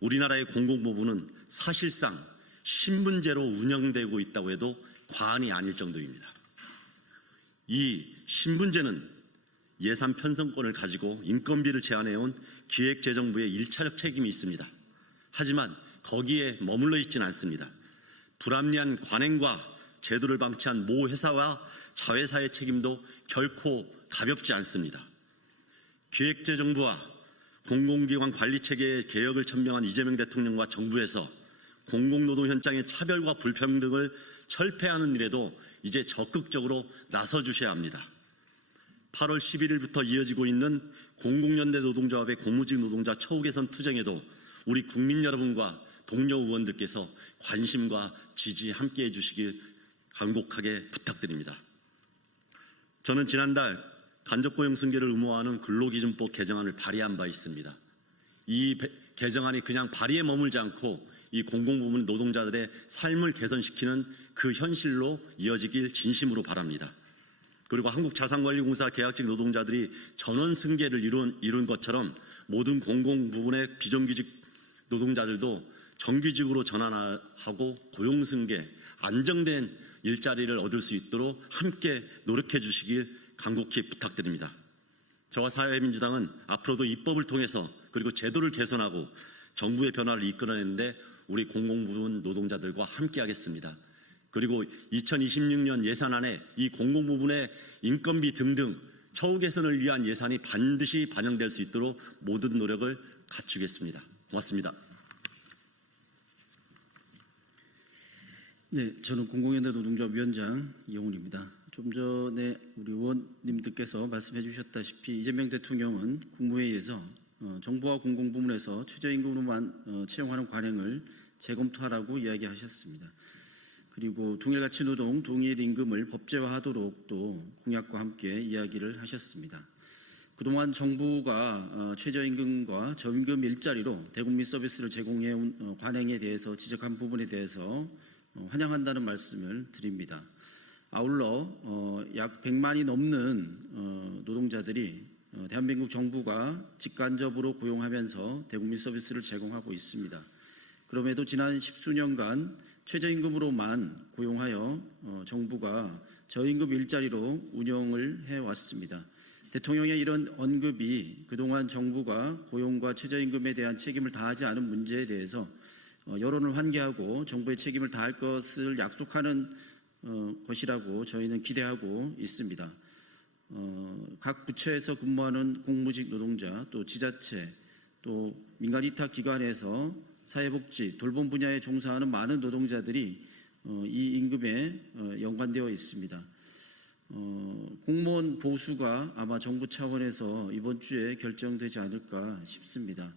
우리나라의 공공부문은 사실상 신분제로 운영되고 있다고 해도 과언이 아닐 정도입니다. 이 신분제는 예산 편성권을 가지고 인건비를 제한해온 기획재정부의 일차적 책임이 있습니다. 하지만 거기에 머물러 있지는 않습니다. 불합리한 관행과 제도를 방치한 모 회사와 자회사의 책임도 결코 가볍지 않습니다. 기획재정부와 공공기관 관리체계의 개혁을 천명한 이재명 대통령과 정부에서 공공노동 현장의 차별과 불평등을 철폐하는 일에도 이제 적극적으로 나서주셔야 합니다. 8월 11일부터 이어지고 있는 공공연대 노동조합의 공무직 노동자 처우 개선 투쟁에도 우리 국민 여러분과 동료 의원들께서 관심과 지지 함께해 주시길 간곡하게 부탁드립니다. 저는 지난달 간접고용 승계를 의무화하는 근로기준법 개정안을 발의한 바 있습니다. 이 개정안이 그냥 발의에 머물지 않고 이 공공부문 노동자들의 삶을 개선시키는 그 현실로 이어지길 진심으로 바랍니다. 그리고 한국자산관리공사 계약직 노동자들이 전원 승계를 이룬 것처럼 모든 공공 부문의 비정규직 노동자들도 정규직으로 전환하고 고용 승계, 안정된 일자리를 얻을 수 있도록 함께 노력해 주시길 간곡히 부탁드립니다. 저와 사회민주당은 앞으로도 입법을 통해서 그리고 제도를 개선하고 정부의 변화를 이끌어내는데 우리 공공부문 노동자들과 함께 하겠습니다. 그리고 2026년 예산안에 이 공공부문의 인건비 등등 처우 개선을 위한 예산이 반드시 반영될 수 있도록 모든 노력을 갖추겠습니다. 고맙습니다. 네, 저는 공공연대 노동조합 위원장 이영훈입니다. 좀 전에 우리 의원님들께서 말씀해 주셨다시피 이재명 대통령은 국무회의에서 정부와 공공부문에서 최저임금으로만 채용하는 관행을 재검토하라고 이야기하셨습니다. 그리고 동일가치 노동, 동일임금을 법제화하도록 또 공약과 함께 이야기를 하셨습니다. 그동안 정부가 최저임금과 저임금 일자리로 대국민 서비스를 제공해온 관행에 대해서 지적한 부분에 대해서 환영한다는 말씀을 드립니다. 아울러 약 100만이 넘는 노동자들이 대한민국 정부가 직간접으로 고용하면서 대국민 서비스를 제공하고 있습니다. 그럼에도 지난 10수년간 최저임금으로만 고용하여 정부가 저임금 일자리로 운영을 해왔습니다. 대통령의 이런 언급이 그동안 정부가 고용과 최저임금에 대한 책임을 다하지 않은 문제에 대해서 여론을 환기하고 정부의 책임을 다할 것을 약속하는 것이라고 저희는 기대하고 있습니다. 각 부처에서 근무하는 공무직 노동자, 또 지자체, 또 민간 위탁 기관에서 사회복지, 돌봄 분야에 종사하는 많은 노동자들이 이 임금에 연관되어 있습니다. 공무원 보수가 아마 정부 차원에서 이번 주에 결정되지 않을까 싶습니다.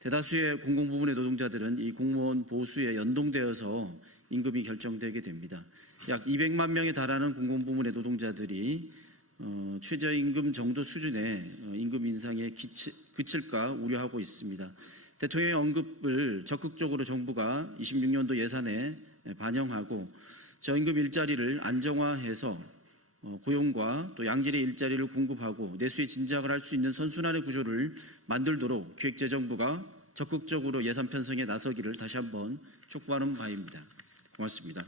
대다수의 공공부문의 노동자들은 이 공무원 보수에 연동되어서 임금이 결정되게 됩니다. 약 200만 명에 달하는 공공부문의 노동자들이 최저임금 정도 수준의 임금 인상에 그칠까 우려하고 있습니다. 대통령의 언급을 적극적으로 정부가 26년도 예산에 반영하고 저임금 일자리를 안정화해서 고용과 또 양질의 일자리를 공급하고 내수의 진작을 할 수 있는 선순환의 구조를 만들도록 기획재정부가 적극적으로 예산 편성에 나서기를 다시 한번 촉구하는 바입니다. 고맙습니다.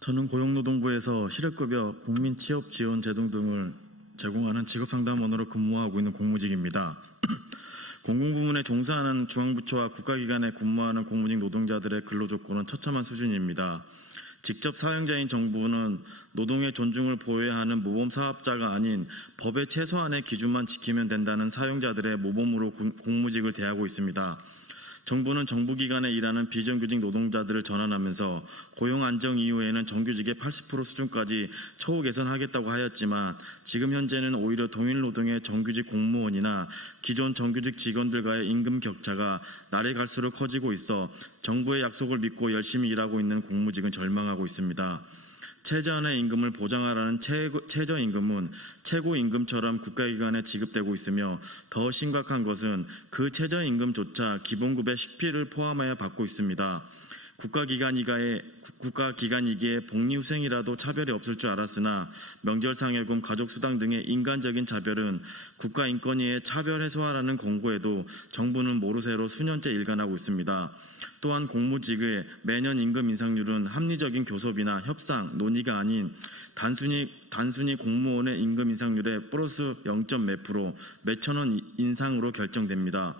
저는 고용노동부에서 실업급여, 국민취업지원제도 등을 제공하는 직업상담원으로 근무하고 있는 공무직입니다. 공공부문에 종사하는 중앙부처와 국가기관에 근무하는 공무직 노동자들의 근로조건은 처참한 수준입니다. 직접 사용자인 정부는 노동의 존중을 보여야 하는 모범사업자가 아닌 법의 최소한의 기준만 지키면 된다는 사용자들의 모범으로 공무직을 대하고 있습니다. 정부는 정부기관에 일하는 비정규직 노동자들을 전환하면서 고용 안정 이후에는 정규직의 80% 수준까지 처우 개선하겠다고 하였지만 지금 현재는 오히려 동일 노동의 정규직 공무원이나 기존 정규직 직원들과의 임금 격차가 날이 갈수록 커지고 있어 정부의 약속을 믿고 열심히 일하고 있는 공무직은 절망하고 있습니다. 최저한의 임금을 보장하라는 최저임금은 최고임금처럼 국가기관에 지급되고 있으며 더 심각한 것은 그 최저임금조차 기본급의 식비를 포함하여 받고 있습니다. 국가기관이기에 복리후생이라도 차별이 없을 줄 알았으나 명절상여금, 가족수당 등의 인간적인 차별은 국가인권위에 차별 해소하라는 권고에도 정부는 모르쇠로 수년째 일관하고 있습니다. 또한 공무직의 매년 임금 인상률은 합리적인 교섭이나 협상, 논의가 아닌 단순히 공무원의 임금 인상률의 플러스 0.몇 %, 몇천 원 인상으로 결정됩니다.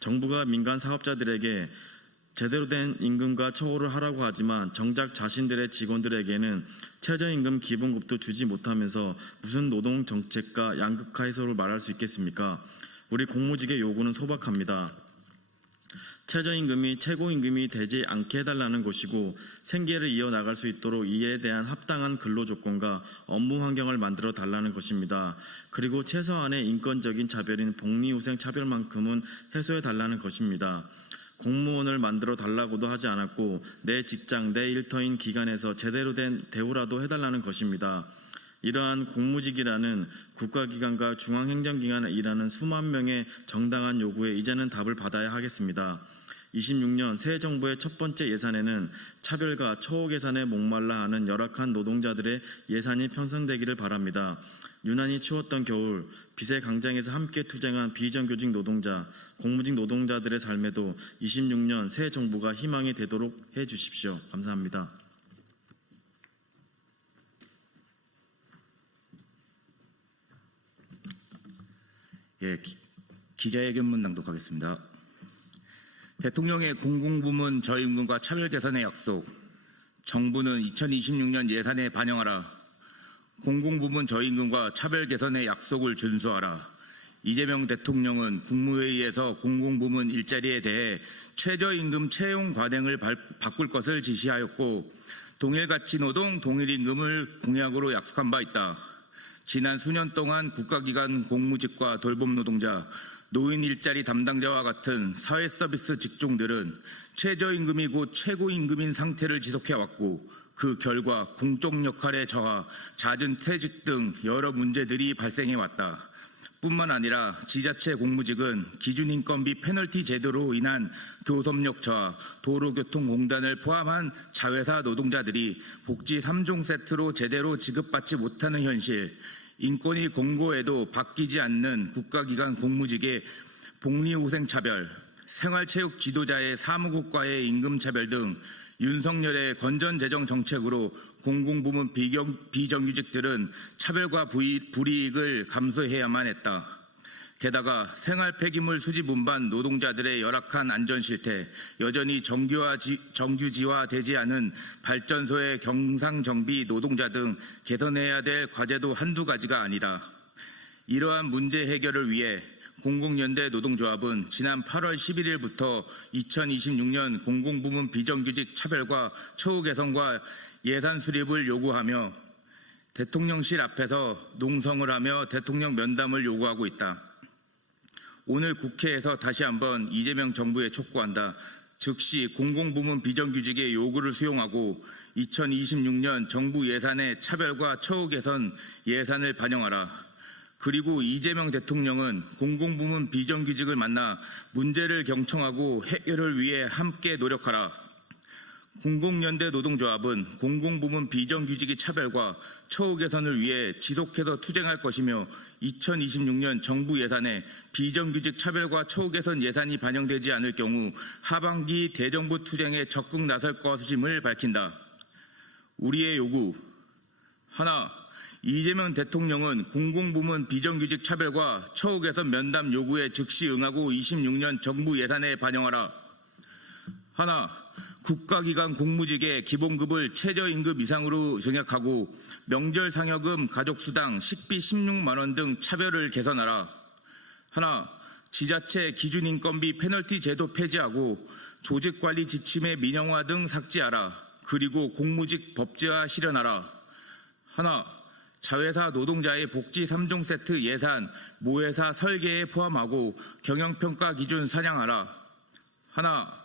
정부가 민간 사업자들에게 제대로 된 임금과 처우를 하라고 하지만 정작 자신들의 직원들에게는 최저임금 기본급도 주지 못하면서 무슨 노동정책과 양극화 해소를 말할 수 있겠습니까? 우리 공무직의 요구는 소박합니다. 최저임금이 최고임금이 되지 않게 해달라는 것이고 생계를 이어나갈 수 있도록 이에 대한 합당한 근로조건과 업무 환경을 만들어 달라는 것입니다. 그리고 최소한의 인권적인 차별인 복리후생 차별만큼은 해소해 달라는 것입니다. 공무원을 만들어 달라고도 하지 않았고 내 직장, 내 일터인 기관에서 제대로 된 대우라도 해달라는 것입니다. 이러한 공무직이라는 국가기관과 중앙행정기관에 일하는 수만 명의 정당한 요구에 이제는 답을 받아야 하겠습니다. 26년 새 정부의 첫 번째 예산에는 차별과 처우 개선에 목말라 하는 열악한 노동자들의 예산이 편성되기를 바랍니다. 유난히 추웠던 겨울, 빚의 강장에서 함께 투쟁한 비정규직 노동자, 공무직 노동자들의 삶에도 26년 새 정부가 희망이 되도록 해주십시오. 감사합니다. 예, 기자회견문 낭독하겠습니다. 대통령의 공공부문 저임금과 차별 개선의 약속. 정부는 2026년 예산에 반영하라. 공공부문 저임금과 차별 개선의 약속을 준수하라. 이재명 대통령은 국무회의에서 공공부문 일자리에 대해 최저임금 채용 관행을 바꿀 것을 지시하였고 동일가치 노동, 동일임금을 공약으로 약속한 바 있다. 지난 수년 동안 국가기관 공무직과 돌봄 노동자, 노인 일자리 담당자와 같은 사회서비스 직종들은 최저임금이 곧 최고임금인 상태를 지속해왔고 그 결과 공적 역할의 저하, 잦은 퇴직 등 여러 문제들이 발생해왔다. 뿐만 아니라 지자체 공무직은 기준인건비 페널티 제도로 인한 교섭력 저하, 도로교통공단을 포함한 자회사 노동자들이 복지 3종 세트로 제대로 지급받지 못하는 현실, 인권이 공고해도 바뀌지 않는 국가기관 공무직의 복리후생차별, 생활체육 지도자의 사무국과의 임금차별 등 윤석열의 건전재정 정책으로 공공부문 비정규직들은 차별과 불이익을 감수해야만 했다. 게다가 생활 폐기물 수집 운반 노동자들의 열악한 안전 실태, 여전히 정규지화되지 않은 발전소의 경상 정비 노동자 등 개선해야 될 과제도 한두 가지가 아니다. 이러한 문제 해결을 위해 공공연대 노동조합은 지난 8월 11일부터 2026년 공공부문 비정규직 차별과 처우 개선과 예산 수립을 요구하며 대통령실 앞에서 농성을 하며 대통령 면담을 요구하고 있다. 오늘 국회에서 다시 한번 이재명 정부에 촉구한다. 즉시 공공부문 비정규직의 요구를 수용하고 2026년 정부 예산에 차별과 처우 개선 예산을 반영하라. 그리고 이재명 대통령은 공공부문 비정규직을 만나 문제를 경청하고 해결을 위해 함께 노력하라. 공공연대 노동조합은 공공부문 비정규직의 차별과 처우 개선을 위해 지속해서 투쟁할 것이며 2026년 정부 예산에 비정규직 차별과 처우 개선 예산이 반영되지 않을 경우 하반기 대정부 투쟁에 적극 나설 것임을 밝힌다. 우리의 요구 하나, 이재명 대통령은 공공부문 비정규직 차별과 처우 개선 면담 요구에 즉시 응하고 26년 정부 예산에 반영하라. 하나, 국가기관 공무직의 기본급을 최저임금 이상으로 증액하고 명절 상여금, 가족수당, 식비 16만 원 등 차별을 개선하라. 하나, 지자체 기준인건비 페널티 제도 폐지하고 조직관리 지침의 민영화 등 삭제하라. 그리고 공무직 법제화 실현하라. 하나, 자회사 노동자의 복지 3종 세트 예산 모회사 설계에 포함하고 경영평가 기준 산양하라. 하나,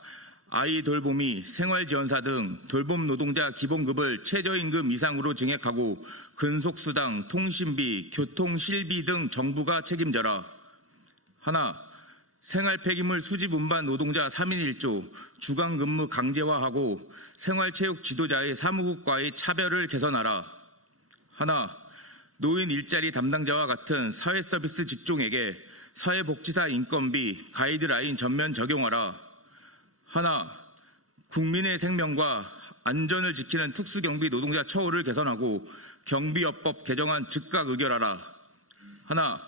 아이 돌보미, 생활지원사 등 돌봄 노동자 기본급을 최저임금 이상으로 증액하고 근속수당, 통신비, 교통실비 등 정부가 책임져라. 하나, 생활폐기물 수집 운반 노동자 3인 1조, 주간근무 강제화하고 생활체육 지도자의 사무국과의 차별을 개선하라. 하나, 노인 일자리 담당자와 같은 사회서비스 직종에게 사회복지사 인건비 가이드라인 전면 적용하라. 하나, 국민의 생명과 안전을 지키는 특수경비 노동자 처우를 개선하고 경비업법 개정안 즉각 의결하라. 하나,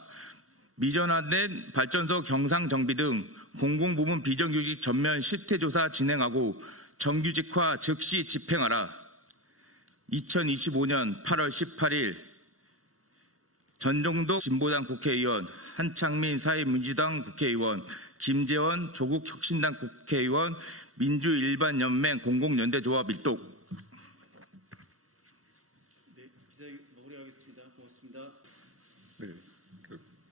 미전환된 발전소 경상 정비 등 공공부문 비정규직 전면 실태조사 진행하고 정규직화 즉시 집행하라. 2025년 8월 18일 전정도 진보당 국회의원, 한창민 사회민주당 국회의원, 김재원 조국혁신당 국회의원, 민주일반연맹 공공연대조합 일독. 네, 기자 마무리하겠습니다. 고맙습니다. 네,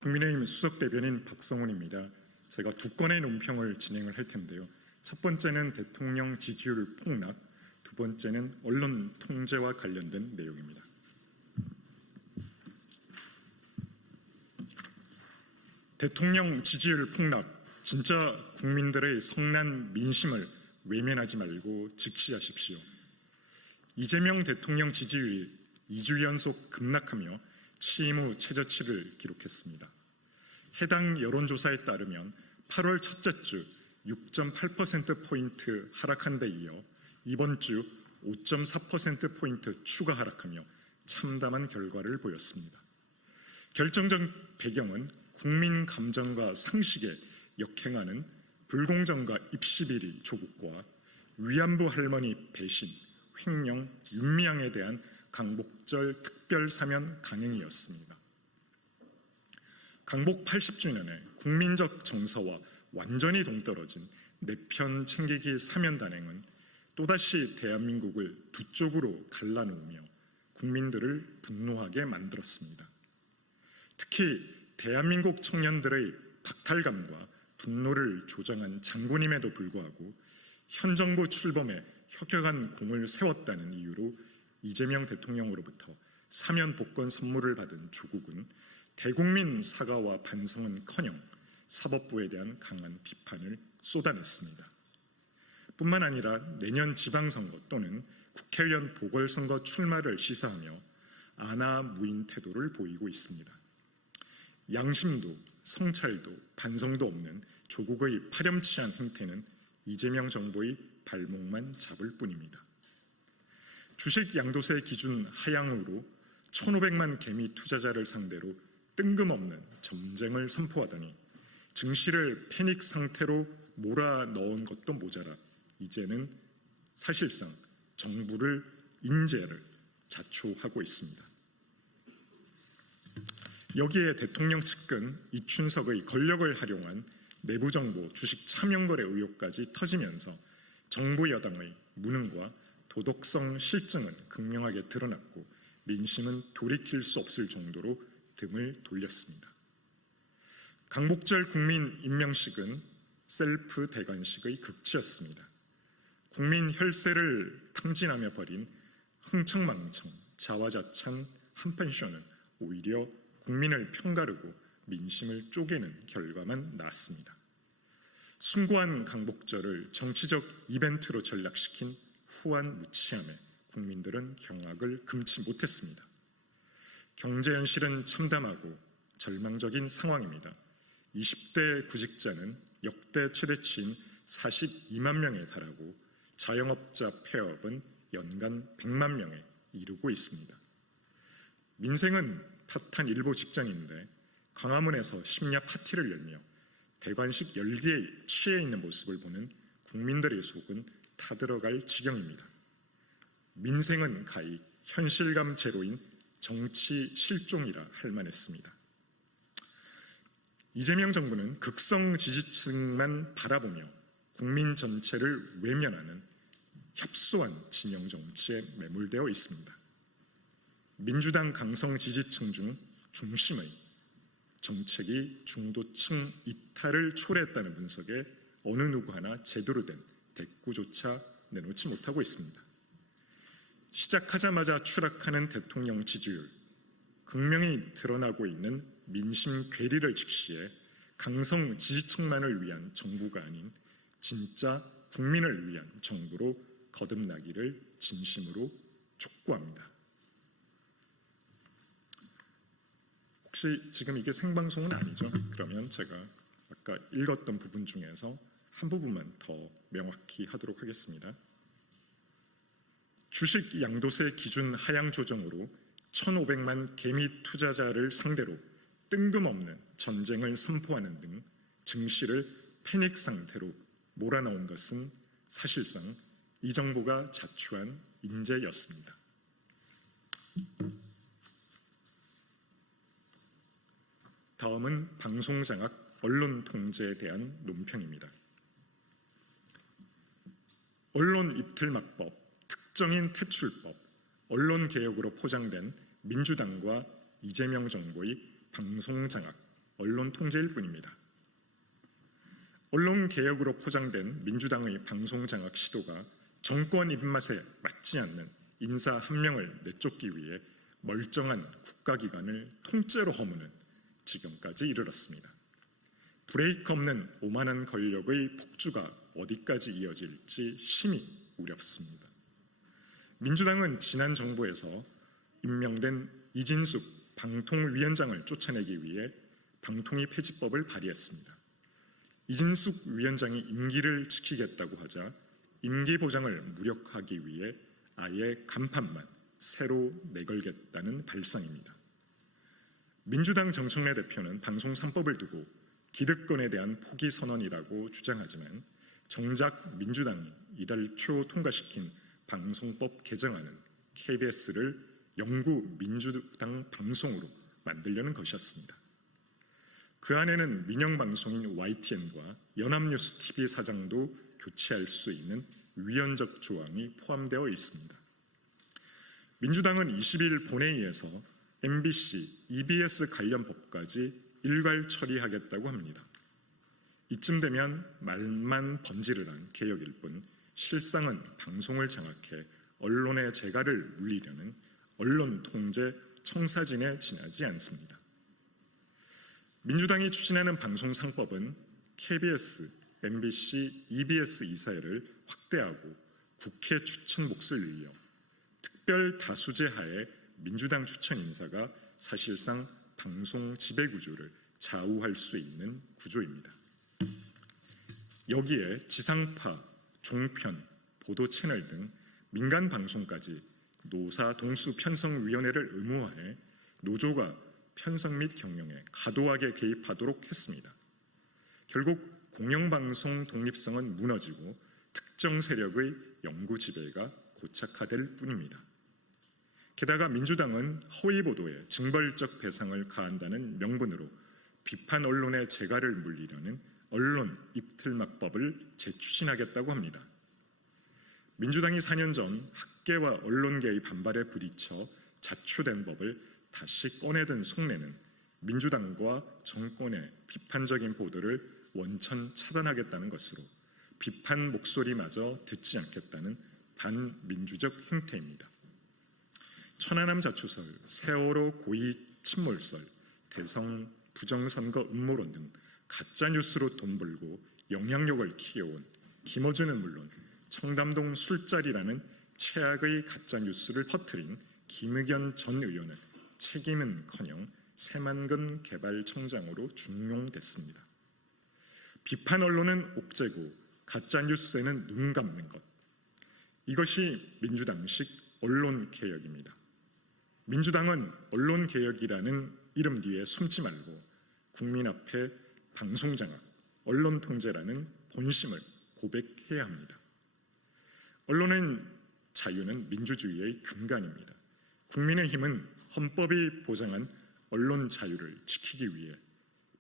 국민의힘 수석대변인 박성훈입니다. 제가 두 건의 논평을 진행을 할 텐데요. 첫 번째는 대통령 지지율 폭락, 두 번째는 언론 통제와 관련된 내용입니다. 대통령 지지율 폭락, 진짜 국민들의 성난 민심을 외면하지 말고 직시하십시오. 이재명 대통령 지지율이 2주 연속 급락하며 취임 후 최저치를 기록했습니다. 해당 여론조사에 따르면 8월 첫째 주 6.8%포인트 하락한 데 이어 이번 주 5.4%포인트 추가 하락하며 참담한 결과를 보였습니다. 결정적 배경은 국민 감정과 상식에 역행하는 불공정과 입시비리 조국과 위안부 할머니 배신, 횡령, 윤미향에 대한 강복절 특별사면 강행이었습니다. 강복 80주년에 국민적 정서와 완전히 동떨어진 내편 챙기기 사면단행은 또다시 대한민국을 두 쪽으로 갈라놓으며 국민들을 분노하게 만들었습니다. 특히 대한민국 청년들의 박탈감과 분노를 조장한 장군임에도 불구하고 현 정부 출범에 혁혁한 공을 세웠다는 이유로 이재명 대통령으로부터 사면 복권 선물을 받은 조국은 대국민 사과와 반성은커녕 사법부에 대한 강한 비판을 쏟아냈습니다. 뿐만 아니라 내년 지방선거 또는 국회의원 보궐선거 출마를 시사하며 안하무인 태도를 보이고 있습니다. 양심도 성찰도 반성도 없는 조국의 파렴치한 행태는 이재명 정부의 발목만 잡을 뿐입니다. 주식 양도세 기준 하향으로 1,500만 개미 투자자를 상대로 뜬금없는 점쟁을 선포하더니 증시를 패닉 상태로 몰아넣은 것도 모자라 이제는 사실상 정부를 인재를 자초하고 있습니다. 여기에 대통령 측근 이춘석의 권력을 활용한 내부정보 주식 차명거래 의혹까지 터지면서 정부 여당의 무능과 도덕성 실증은 극명하게 드러났고 민심은 돌이킬 수 없을 정도로 등을 돌렸습니다. 강복절 국민 임명식은 셀프 대관식의 극치였습니다. 국민 혈세를 탕진하며 벌인 흥청망청 자화자찬 한판쇼는 오히려 국민을 편가르고 민심을 쪼개는 결과만 나왔습니다. 숭고한 강복절을 정치적 이벤트로 전락시킨 후한 무치함에 국민들은 경악을 금치 못했습니다. 경제 현실은 참담하고 절망적인 상황입니다. 20대 구직자는 역대 최대치인 42만 명에 달하고 자영업자 폐업은 연간 100만 명에 이르고 있습니다. 민생은 탓한 일부 직장인데 광화문에서 심야 파티를 열며 대관식 열기에 취해 있는 모습을 보는 국민들의 속은 타들어갈 지경입니다. 민생은 가히 현실감 제로인 정치 실종이라 할 만했습니다. 이재명 정부는 극성 지지층만 바라보며 국민 전체를 외면하는 협소한 진영 정치에 매몰되어 있습니다. 민주당 강성 지지층 중 중심의 정책이 중도층 이탈을 초래했다는 분석에 어느 누구 하나 제대로 된 대꾸조차 내놓지 못하고 있습니다. 시작하자마자 추락하는 대통령 지지율, 극명히 드러나고 있는 민심 괴리를 직시해 강성 지지층만을 위한 정부가 아닌 진짜 국민을 위한 정부로 거듭나기를 진심으로 촉구합니다. 혹시 지금 이게 생방송은 아니죠? 그러면 제가 아까 읽었던 부분 중에서 한 부분만 더 명확히 하도록 하겠습니다. 주식 양도세 기준 하향 조정으로 1,500만 개미 투자자를 상대로 뜬금없는 전쟁을 선포하는 등 증시를 패닉 상태로 몰아넣은 것은 사실상 이 정부가 자초한 인재였습니다. 다음은 방송장악, 언론 통제에 대한 논평입니다. 언론 입틀막법, 특정인 퇴출법, 언론개혁으로 포장된 민주당과 이재명 정부의 방송장악, 언론 통제일 뿐입니다. 언론개혁으로 포장된 민주당의 방송장악 시도가 정권 입맛에 맞지 않는 인사 한 명을 내쫓기 위해 멀쩡한 국가기관을 통째로 허무는 지경까지 이르렀습니다. 브레이크 없는 오만한 권력의 폭주가 어디까지 이어질지 심히 우렵습니다. 민주당은 지난 정부에서 임명된 이진숙 방통위원장을 쫓아내기 위해 방통위 폐지법을 발의했습니다. 이진숙 위원장이 임기를 지키겠다고 하자 임기 보장을 무력화하기 위해 아예 간판만 새로 내걸겠다는 발상입니다. 민주당 정청래 대표는 방송 3법을 두고 기득권에 대한 포기 선언이라고 주장하지만 정작 민주당이 이달 초 통과시킨 방송법 개정안은 KBS를 영구 민주당 방송으로 만들려는 것이었습니다. 그 안에는 민영 방송인 YTN과 연합뉴스 TV 사장도 교체할 수 있는 위헌적 조항이 포함되어 있습니다. 민주당은 20일 본회의에서 MBC, EBS 관련 법까지 일괄 처리하겠다고 합니다. 이쯤 되면 말만 번지르르한 개혁일 뿐 실상은 방송을 장악해 언론의 재갈을 물리려는 언론 통제 청사진에 지나지 않습니다. 민주당이 추진하는 방송 3법은 KBS, MBC, EBS 이사회를 확대하고 국회 추천 몫을 늘려 특별 다수제 하에 민주당 추천 인사가 사실상 방송 지배 구조를 좌우할 수 있는 구조입니다. 여기에 지상파, 종편, 보도 채널 등 민간 방송까지 노사 동수 편성위원회를 의무화해 노조가 편성 및 경영에 과도하게 개입하도록 했습니다. 결국 공영방송 독립성은 무너지고 특정 세력의 영구 지배가 고착화될 뿐입니다. 게다가 민주당은 허위 보도에 징벌적 배상을 가한다는 명분으로 비판 언론의 재갈을 물리려는 언론 입틀막법을 재추진하겠다고 합니다. 민주당이 4년 전 학계와 언론계의 반발에 부딪혀 자초된 법을 다시 꺼내든 속내는 민주당과 정권의 비판적인 보도를 원천 차단하겠다는 것으로 비판 목소리마저 듣지 않겠다는 반민주적 행태입니다. 천안함 자초설, 세월호 고의 침몰설, 대성 부정선거 음모론 등 가짜뉴스로 돈 벌고 영향력을 키워온 김어준은 물론 청담동 술자리라는 최악의 가짜뉴스를 퍼뜨린 김의겸 전 의원은 책임은커녕 새만금 개발청장으로 중용됐습니다. 비판 언론은 옥죄고 가짜뉴스에는 눈 감는 것. 이것이 민주당식 언론개혁입니다. 민주당은 언론개혁이라는 이름 뒤에 숨지 말고 국민 앞에 방송장악, 언론통제라는 본심을 고백해야 합니다. 언론의 자유는 민주주의의 근간입니다. 국민의힘은 헌법이 보장한 언론 자유를 지키기 위해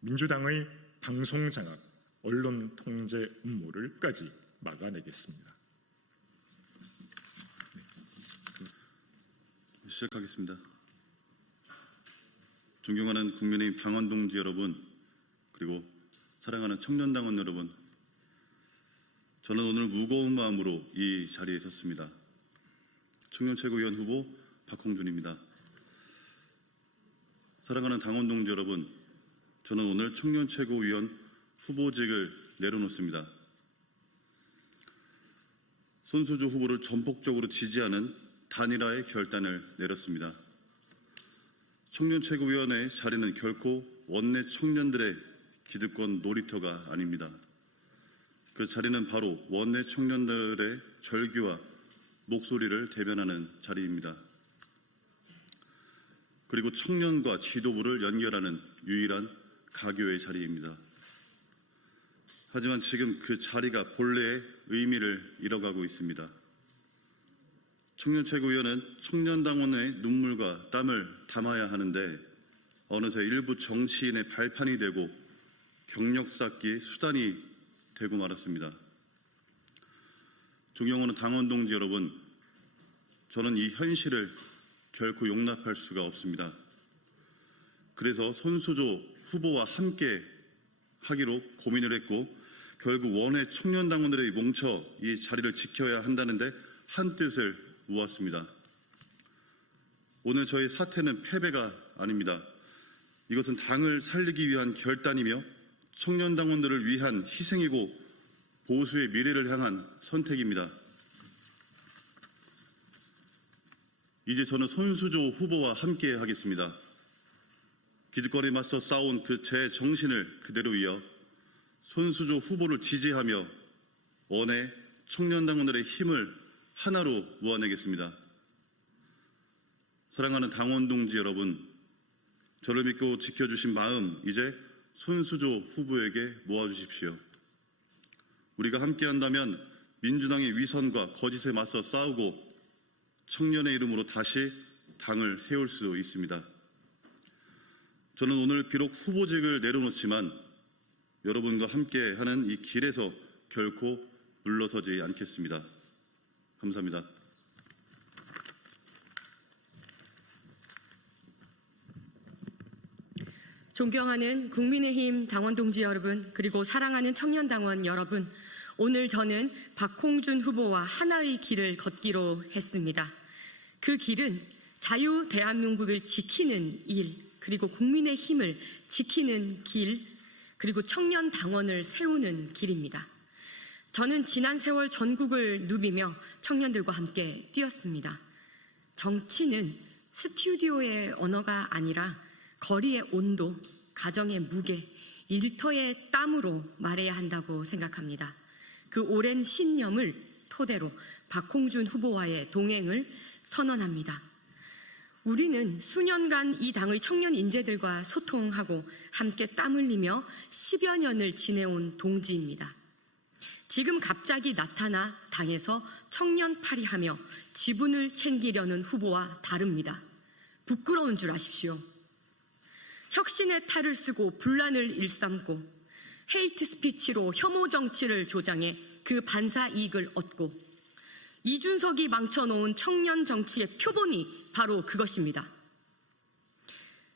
민주당의 방송장악, 언론통제 음모를까지 막아내겠습니다. 시작하겠습니다. 존경하는 국민의힘 당원 동지 여러분, 그리고 사랑하는 청년당원 여러분, 저는 오늘 무거운 마음으로 이 자리에 섰습니다. 청년최고위원 후보 박홍준입니다. 사랑하는 당원 동지 여러분, 저는 오늘 청년최고위원 후보직을 내려놓습니다. 손수주 후보를 전폭적으로 지지하는 단일화의 결단을 내렸습니다. 청년최고위원회의 자리는 결코 원내 청년들의 기득권 놀이터가 아닙니다. 그 자리는 바로 원내 청년들의 절규와 목소리를 대변하는 자리입니다. 그리고 청년과 지도부를 연결하는 유일한 가교의 자리입니다. 하지만 지금 그 자리가 본래의 의미를 잃어가고 있습니다. 청년최고위원은 청년당원의 눈물과 땀을 담아야 하는데 어느새 일부 정치인의 발판이 되고 경력 쌓기 수단이 되고 말았습니다. 존경하는 당원 동지 여러분, 저는 이 현실을 결코 용납할 수가 없습니다. 그래서 손수조 후보와 함께 하기로 고민을 했고 결국 원외 청년당원들이 뭉쳐 이 자리를 지켜야 한다는데 한뜻을 모았습니다. 오늘 저희 사퇴는 패배가 아닙니다. 이것은 당을 살리기 위한 결단이며 청년 당원들을 위한 희생이고 보수의 미래를 향한 선택입니다. 이제 저는 손수조 후보와 함께 하겠습니다. 기득권에 맞서 싸운 그 제 정신을 그대로 이어 손수조 후보를 지지하며 원외 청년 당원들의 힘을 하나로 모아내겠습니다. 사랑하는 당원 동지 여러분, 저를 믿고 지켜주신 마음 이제 손수조 후보에게 모아주십시오. 우리가 함께한다면 민주당의 위선과 거짓에 맞서 싸우고 청년의 이름으로 다시 당을 세울 수 있습니다. 저는 오늘 비록 후보직을 내려놓지만 여러분과 함께하는 이 길에서 결코 물러서지 않겠습니다. 감사합니다. 존경하는 국민의힘 당원 동지 여러분, 그리고 사랑하는 청년 당원 여러분, 오늘 저는 박홍준 후보와 하나의 길을 걷기로 했습니다. 그 길은 자유 대한민국을 지키는 일, 그리고 국민의 힘을 지키는 길, 그리고 청년 당원을 세우는 길입니다. 저는 지난 세월 전국을 누비며 청년들과 함께 뛰었습니다. 정치는 스튜디오의 언어가 아니라 거리의 온도, 가정의 무게, 일터의 땀으로 말해야 한다고 생각합니다. 그 오랜 신념을 토대로 박홍준 후보와의 동행을 선언합니다. 우리는 수년간 이 당의 청년 인재들과 소통하고 함께 땀 흘리며 10여 년을 지내온 동지입니다. 지금 갑자기 나타나 당에서 청년팔이하며 지분을 챙기려는 후보와 다릅니다. 부끄러운 줄 아십시오. 혁신의 탈을 쓰고 분란을 일삼고 헤이트 스피치로 혐오 정치를 조장해 그 반사 이익을 얻고 이준석이 망쳐놓은 청년 정치의 표본이 바로 그것입니다.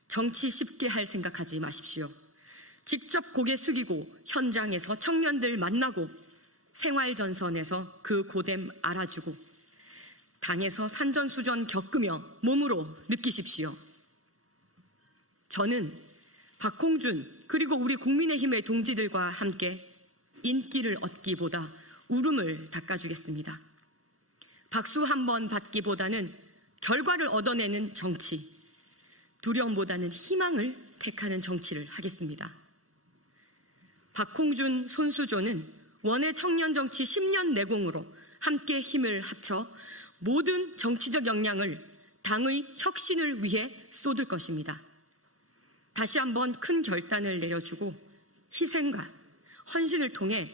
정치 쉽게 할 생각하지 마십시오. 직접 고개 숙이고 현장에서 청년들 만나고 생활전선에서 그 고됨 알아주고 당에서 산전수전 겪으며 몸으로 느끼십시오. 저는 박홍준 그리고 우리 국민의힘의 동지들과 함께 인기를 얻기보다 울음을 닦아주겠습니다. 박수 한 번 받기보다는 결과를 얻어내는 정치, 두려움보다는 희망을 택하는 정치를 하겠습니다. 박홍준, 손수조는 원외 청년 정치 10년 내공으로 함께 힘을 합쳐 모든 정치적 역량을 당의 혁신을 위해 쏟을 것입니다. 다시 한번 큰 결단을 내려주고 희생과 헌신을 통해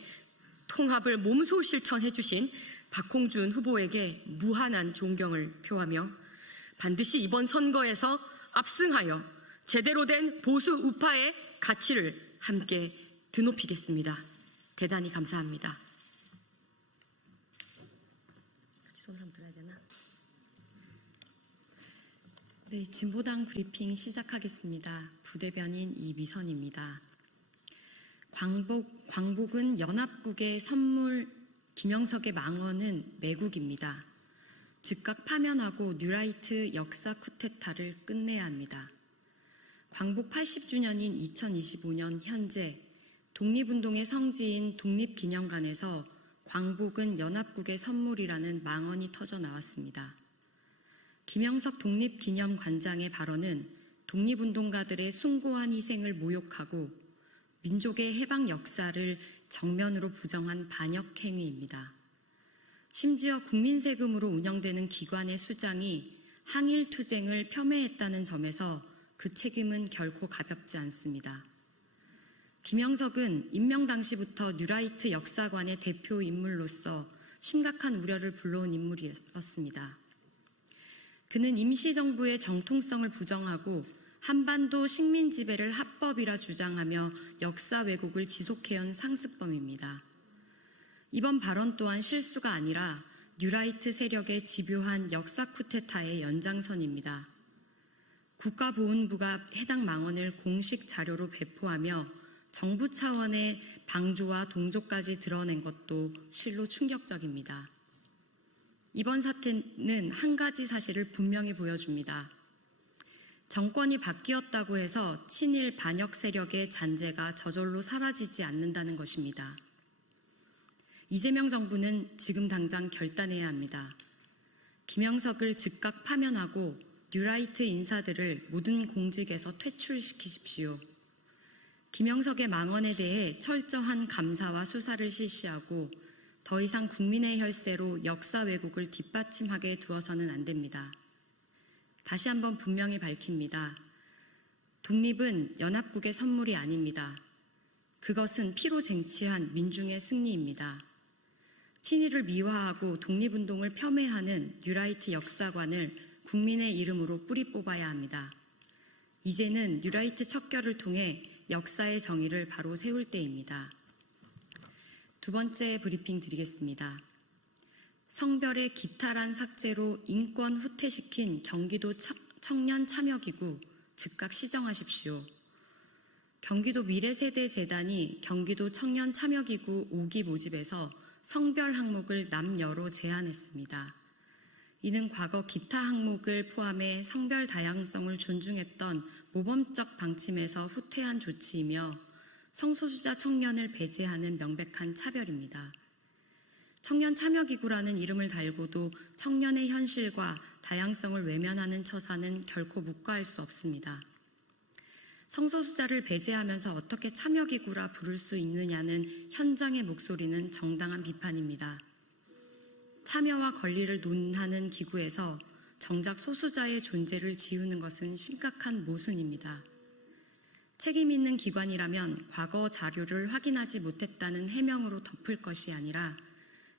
통합을 몸소 실천해 주신 박홍준 후보에게 무한한 존경을 표하며 반드시 이번 선거에서 압승하여 제대로 된 보수 우파의 가치를 함께 드높이겠습니다. 대단히 감사합니다. 네, 진보당 브리핑 시작하겠습니다. 부대변인 이미선입니다. 광복은 연합국의 선물, 김영석의 망언은 매국입니다. 즉각 파면하고 뉴라이트 역사 쿠데타를 끝내야 합니다. 광복 80주년인 2025년 현재 독립운동의 성지인 독립기념관에서 광복은 연합국의 선물이라는 망언이 터져 나왔습니다. 김영석 독립기념관장의 발언은 독립운동가들의 숭고한 희생을 모욕하고 민족의 해방 역사를 정면으로 부정한 반역 행위입니다. 심지어 국민 세금으로 운영되는 기관의 수장이 항일 투쟁을 폄훼했다는 점에서 그 책임은 결코 가볍지 않습니다. 김영석은 임명 당시부터 뉴라이트 역사관의 대표 인물로서 심각한 우려를 불러온 인물이었습니다. 그는 임시정부의 정통성을 부정하고 한반도 식민 지배를 합법이라 주장하며 역사 왜곡을 지속해온 상습범입니다. 이번 발언 또한 실수가 아니라 뉴라이트 세력의 집요한 역사 쿠데타의 연장선입니다. 국가보훈부가 해당 망언을 공식 자료로 배포하며 정부 차원의 방조와 동조까지 드러낸 것도 실로 충격적입니다. 이번 사태는 한 가지 사실을 분명히 보여줍니다. 정권이 바뀌었다고 해서 친일 반역 세력의 잔재가 저절로 사라지지 않는다는 것입니다. 이재명 정부는 지금 당장 결단해야 합니다. 김영석을 즉각 파면하고 뉴라이트 인사들을 모든 공직에서 퇴출시키십시오. 김영석의 망언에 대해 철저한 감사와 수사를 실시하고 더 이상 국민의 혈세로 역사 왜곡을 뒷받침하게 두어서는 안 됩니다. 다시 한번 분명히 밝힙니다. 독립은 연합국의 선물이 아닙니다. 그것은 피로 쟁취한 민중의 승리입니다. 친일을 미화하고 독립운동을 폄훼하는 뉴라이트 역사관을 국민의 이름으로 뿌리 뽑아야 합니다. 이제는 뉴라이트 척결을 통해 역사의 정의를 바로 세울 때입니다. 두 번째 브리핑 드리겠습니다. 성별의 기탈한 삭제로 인권 후퇴시킨 경기도 청년 참여기구 즉각 시정하십시오. 경기도 미래세대재단이 경기도 청년 참여기구 5기 모집에서 성별 항목을 남녀로 제한했습니다. 이는 과거 기타 항목을 포함해 성별 다양성을 존중했던 모범적 방침에서 후퇴한 조치이며 성소수자 청년을 배제하는 명백한 차별입니다. 청년 참여기구라는 이름을 달고도 청년의 현실과 다양성을 외면하는 처사는 결코 묵과할 수 없습니다. 성소수자를 배제하면서 어떻게 참여기구라 부를 수 있느냐는 현장의 목소리는 정당한 비판입니다. 참여와 권리를 논하는 기구에서 정작 소수자의 존재를 지우는 것은 심각한 모순입니다. 책임 있는 기관이라면 과거 자료를 확인하지 못했다는 해명으로 덮을 것이 아니라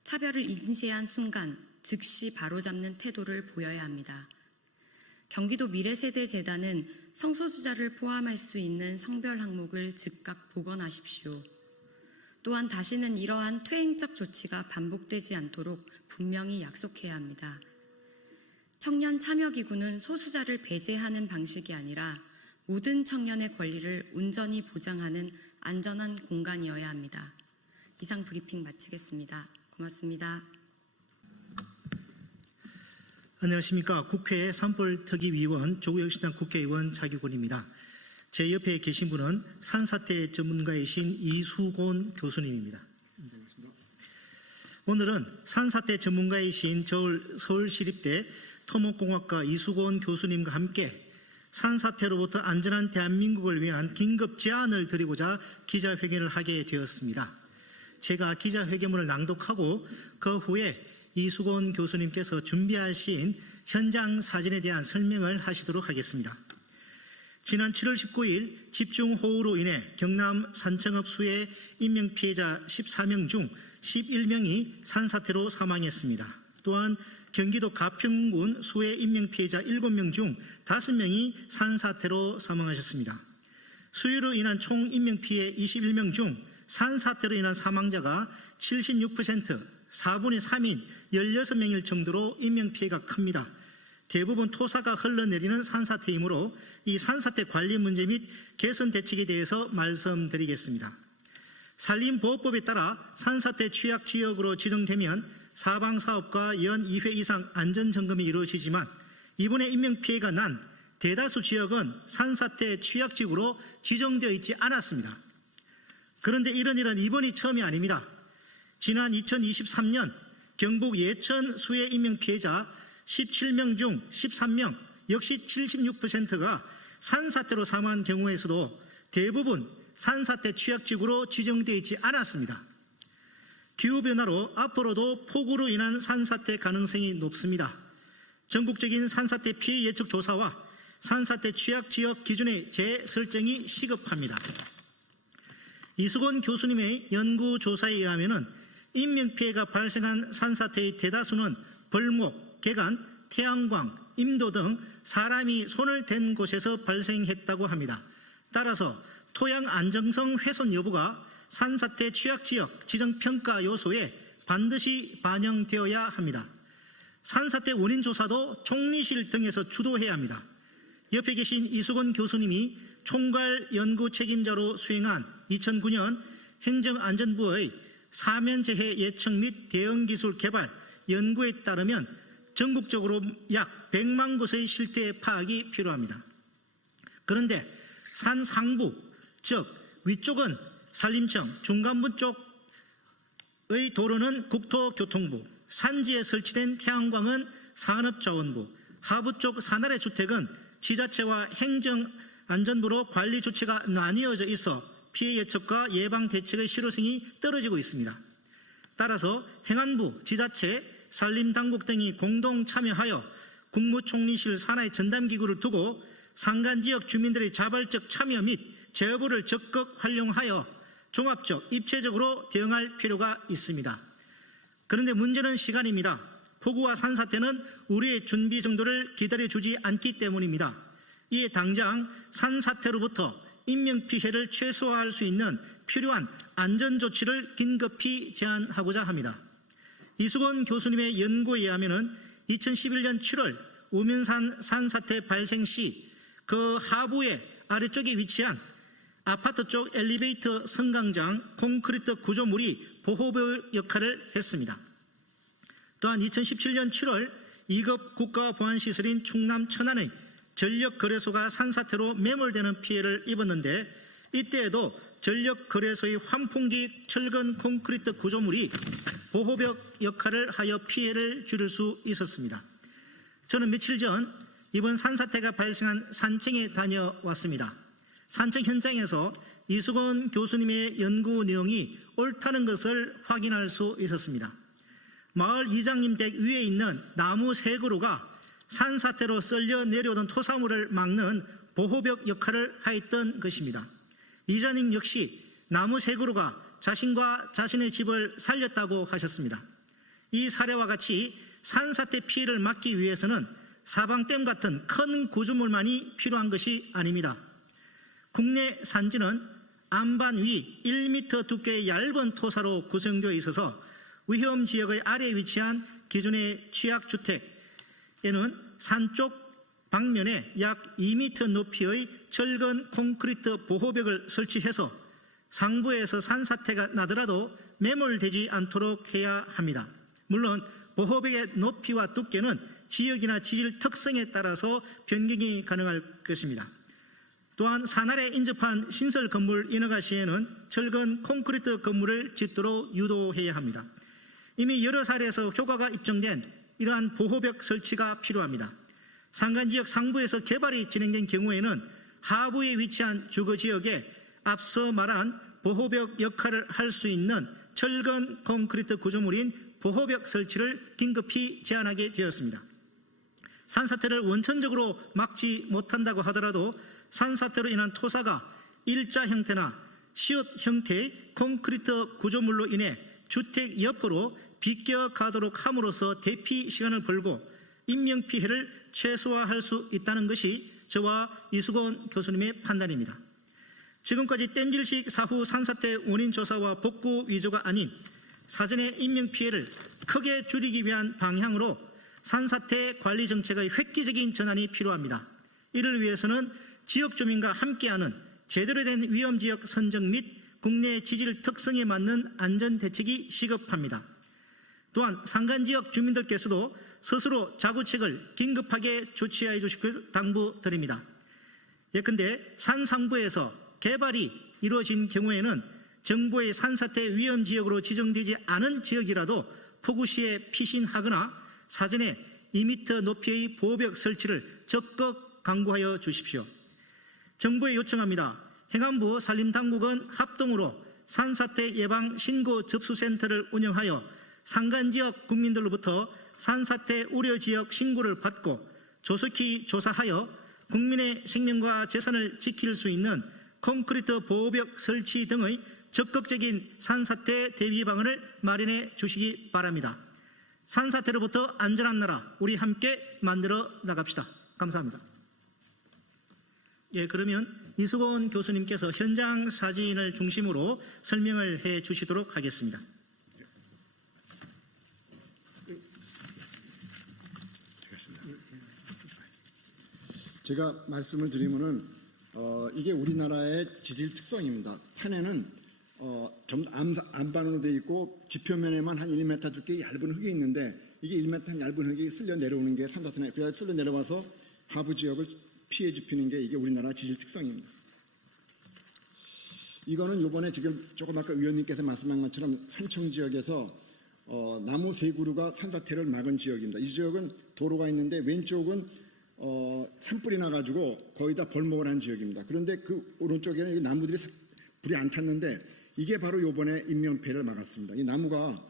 차별을 인지한 순간 즉시 바로잡는 태도를 보여야 합니다. 경기도 미래세대재단은 성소수자를 포함할 수 있는 성별 항목을 즉각 복원하십시오. 또한 다시는 이러한 퇴행적 조치가 반복되지 않도록 분명히 약속해야 합니다. 청년 참여기구는 소수자를 배제하는 방식이 아니라 모든 청년의 권리를 온전히 보장하는 안전한 공간이어야 합니다. 이상 브리핑 마치겠습니다. 고맙습니다. 안녕하십니까. 국회의 산불특위위원 조국혁신당 국회의원 차기곤입니다. 제 옆에 계신 분은 산사태 전문가이신 이수곤 교수님입니다. 오늘은 산사태 전문가이신 서울시립대 토목공학과 이수곤 교수님과 함께 산사태로부터 안전한 대한민국을 위한 긴급 제안을 드리고자 기자회견을 하게 되었습니다. 제가 기자회견문을 낭독하고 그 후에 이수곤 교수님께서 준비하신 현장 사진에 대한 설명을 하시도록 하겠습니다. 지난 7월 19일 집중호우로 인해 경남 산청읍 수해 인명피해자 14명 중 11명이 산사태로 사망했습니다. 또한 경기도 가평군 수해 인명피해자 7명 중 5명이 산사태로 사망하셨습니다. 수해로 인한 총 인명피해 21명 중 산사태로 인한 사망자가 76%, 4분의 3인 16명일 정도로 인명피해가 큽니다. 대부분 토사가 흘러내리는 산사태이므로 이 산사태 관리 문제 및 개선 대책에 대해서 말씀드리겠습니다. 산림보호법에 따라 산사태 취약지역으로 지정되면 사방사업과 연 2회 이상 안전점검이 이루어지지만 이번에 인명피해가 난 대다수 지역은 산사태 취약지역으로 지정되어 있지 않았습니다. 그런데 이런 일은 이번이 처음이 아닙니다. 지난 2023년 경북 예천 수해 인명피해자 17명 중 13명, 역시 76%가 산사태로 사망한 경우에서도 대부분 산사태 취약지구로 지정되어 있지 않았습니다. 기후변화로 앞으로도 폭우로 인한 산사태 가능성이 높습니다. 전국적인 산사태 피해 예측 조사와 산사태 취약지역 기준의 재설정이 시급합니다. 이수곤 교수님의 연구조사에 의하면 인명피해가 발생한 산사태의 대다수는 벌목, 개간, 태양광, 임도 등 사람이 손을 댄 곳에서 발생했다고 합니다. 따라서 토양 안정성 훼손 여부가 산사태 취약지역 지정평가 요소에 반드시 반영되어야 합니다. 산사태 원인 조사도 총리실 등에서 주도해야 합니다. 옆에 계신 이수곤 교수님이 총괄 연구 책임자로 수행한 2009년 행정안전부의 사면재해 예측 및 대응기술 개발 연구에 따르면 전국적으로 약 100만 곳의 실태 파악이 필요합니다. 그런데 산 상부, 즉 위쪽은 산림청, 중간부 쪽의 도로는 국토교통부, 산지에 설치된 태양광은 산업자원부, 하부 쪽 산아래 주택은 지자체와 행정안전부로 관리 조치가 나뉘어져 있어 피해 예측과 예방 대책의 실효성이 떨어지고 있습니다. 따라서 행안부, 지자체, 산림당국 등이 공동 참여하여 국무총리실 산하의 전담기구를 두고 상간지역 주민들의 자발적 참여 및 제보를 적극 활용하여 종합적, 입체적으로 대응할 필요가 있습니다. 그런데 문제는 시간입니다. 폭우와 산사태는 우리의 준비 정도를 기다려주지 않기 때문입니다. 이에 당장 산사태로부터 인명피해를 최소화할 수 있는 필요한 안전조치를 긴급히 제안하고자 합니다. 이수건 교수님의 연구에 의하면 2011년 7월 우면산 산사태 발생 시 그 하부의 아래쪽에 위치한 아파트 쪽 엘리베이터 승강장 콘크리트 구조물이 보호벽 역할을 했습니다. 또한 2017년 7월 2급 국가보안시설인 충남 천안의 전력거래소가 산사태로 매몰되는 피해를 입었는데 이때에도 전력거래소의 환풍기 철근 콘크리트 구조물이 보호벽 역할을 하여 피해를 줄일 수 있었습니다. 저는 며칠 전 이번 산사태가 발생한 산청에 다녀왔습니다. 산청 현장에서 이수건 교수님의 연구 내용이 옳다는 것을 확인할 수 있었습니다. 마을 이장님 댁 위에 있는 나무 세 그루가 산사태로 썰려 내려오던 토사물을 막는 보호벽 역할을 하였던 것입니다. 이장님 역시 나무 세 그루가 자신과 자신의 집을 살렸다고 하셨습니다. 이 사례와 같이 산사태 피해를 막기 위해서는 사방댐 같은 큰 구조물만이 필요한 것이 아닙니다. 국내 산지는 안반 위 1m 두께의 얇은 토사로 구성되어 있어서 위험지역의 아래에 위치한 기존의 취약주택에는 산 쪽 방면에 약 2m 높이의 철근 콘크리트 보호벽을 설치해서 상부에서 산사태가 나더라도 매몰되지 않도록 해야 합니다. 물론 보호벽의 높이와 두께는 지역이나 지질 특성에 따라서 변경이 가능할 것입니다. 또한 산 아래 인접한 신설 건물 인허가 시에는 철근 콘크리트 건물을 짓도록 유도해야 합니다. 이미 여러 사례에서 효과가 입증된 이러한 보호벽 설치가 필요합니다. 산간지역 상부에서 개발이 진행된 경우에는 하부에 위치한 주거지역에 앞서 말한 보호벽 역할을 할 수 있는 철근 콘크리트 구조물인 보호벽 설치를 긴급히 제안하게 되었습니다. 산사태를 원천적으로 막지 못한다고 하더라도 산사태로 인한 토사가 일자 형태나 시옷 형태의 콘크리트 구조물로 인해 주택 옆으로 비껴가도록 함으로써 대피 시간을 벌고 인명피해를 최소화할 수 있다는 것이 저와 이수건 교수님의 판단입니다. 지금까지 땜질식 사후 산사태 원인 조사와 복구 위조가 아닌 사전의 인명피해를 크게 줄이기 위한 방향으로 산사태 관리 정책의 획기적인 전환이 필요합니다. 이를 위해서는 지역 주민과 함께하는 제대로 된 위험지역 선정 및 국내 지질 특성에 맞는 안전대책이 시급합니다. 또한 산간지역 주민들께서도 스스로 자구책을 긴급하게 조치해 주시길 당부드립니다. 예컨대 산 상부에서 개발이 이루어진 경우에는 정부의 산사태 위험지역으로 지정되지 않은 지역이라도 폭우 시에 피신하거나 사전에 2m 높이의 보호벽 설치를 적극 강구하여 주십시오. 정부에 요청합니다. 행안부 산림당국은 합동으로 산사태 예방 신고 접수센터를 운영하여 산간지역 국민들로부터 산사태 우려지역 신고를 받고 조속히 조사하여 국민의 생명과 재산을 지킬 수 있는 콘크리트 보호벽 설치 등의 적극적인 산사태 대비 방안을 마련해 주시기 바랍니다. 산사태로부터 안전한 나라 우리 함께 만들어 나갑시다. 감사합니다. 예, 그러면 이수건 교수님께서 현장 사진을 중심으로 설명을 해 주시도록 하겠습니다. 제가 말씀을 드리면은 이게 우리나라의 지질 특성입니다. 산에는 전부 안반으로 되어 있고 지표면에만 한 1m 두께의 얇은 흙이 있는데 이게 1m 얇은 흙이 쓸려 내려오는 게 산사태네. 그래서 쓸려 내려와서 하부 지역을 피해 줍히는 게 이게 우리나라 지질 특성입니다. 이거는 이번에 지금 조금 아까 의원님께서 말씀한 것처럼 산청 지역에서 나무 세 그루가 산사태를 막은 지역입니다. 이 지역은 도로가 있는데 왼쪽은 산불이 나가지고 거의 다 벌목을 한 지역입니다. 그런데 그 오른쪽에는 나무들이 불이 안 탔는데 이게 바로 이번에 인명피해를 막았습니다. 이 나무가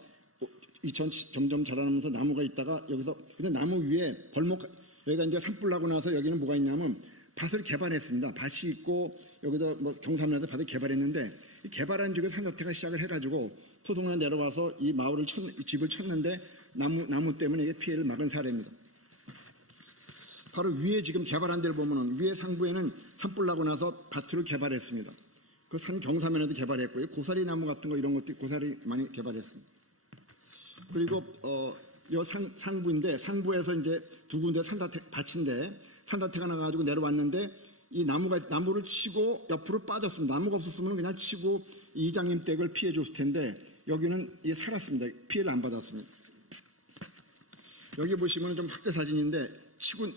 점점 자라나면서 나무가 있다가 여기서 근데 나무 위에 벌목 여기가 이제 산불 나고 나서 여기는 뭐가 있냐면 밭을 개발했습니다. 밭이 있고 여기다 뭐 경사면에서 밭을 개발했는데 이 개발한 지역에 산사태가 시작을 해가지고 토동에 내려와서 이 마을을 이 집을 쳤는데 나무 때문에 이게 피해를 막은 사례입니다. 바로 위에 지금 개발한 데를 보면은 위에 상부에는 산불 나고 나서 밭을 개발했습니다. 그 산 경사면에도 개발했고요. 고사리 나무 같은 거 이런 것도 고사리 많이 개발했습니다. 그리고 요 상부인데 상부에서 이제 두 군데 산사태 밭인데 산사태가 나가지고 내려왔는데 이 나무를 치고 옆으로 빠졌습니다. 나무가 없었으면 그냥 치고 이장님 댁을 피해 줬을 텐데 여기는 살았습니다. 피해를 안 받았습니다. 여기 보시면 좀 확대 사진인데 치고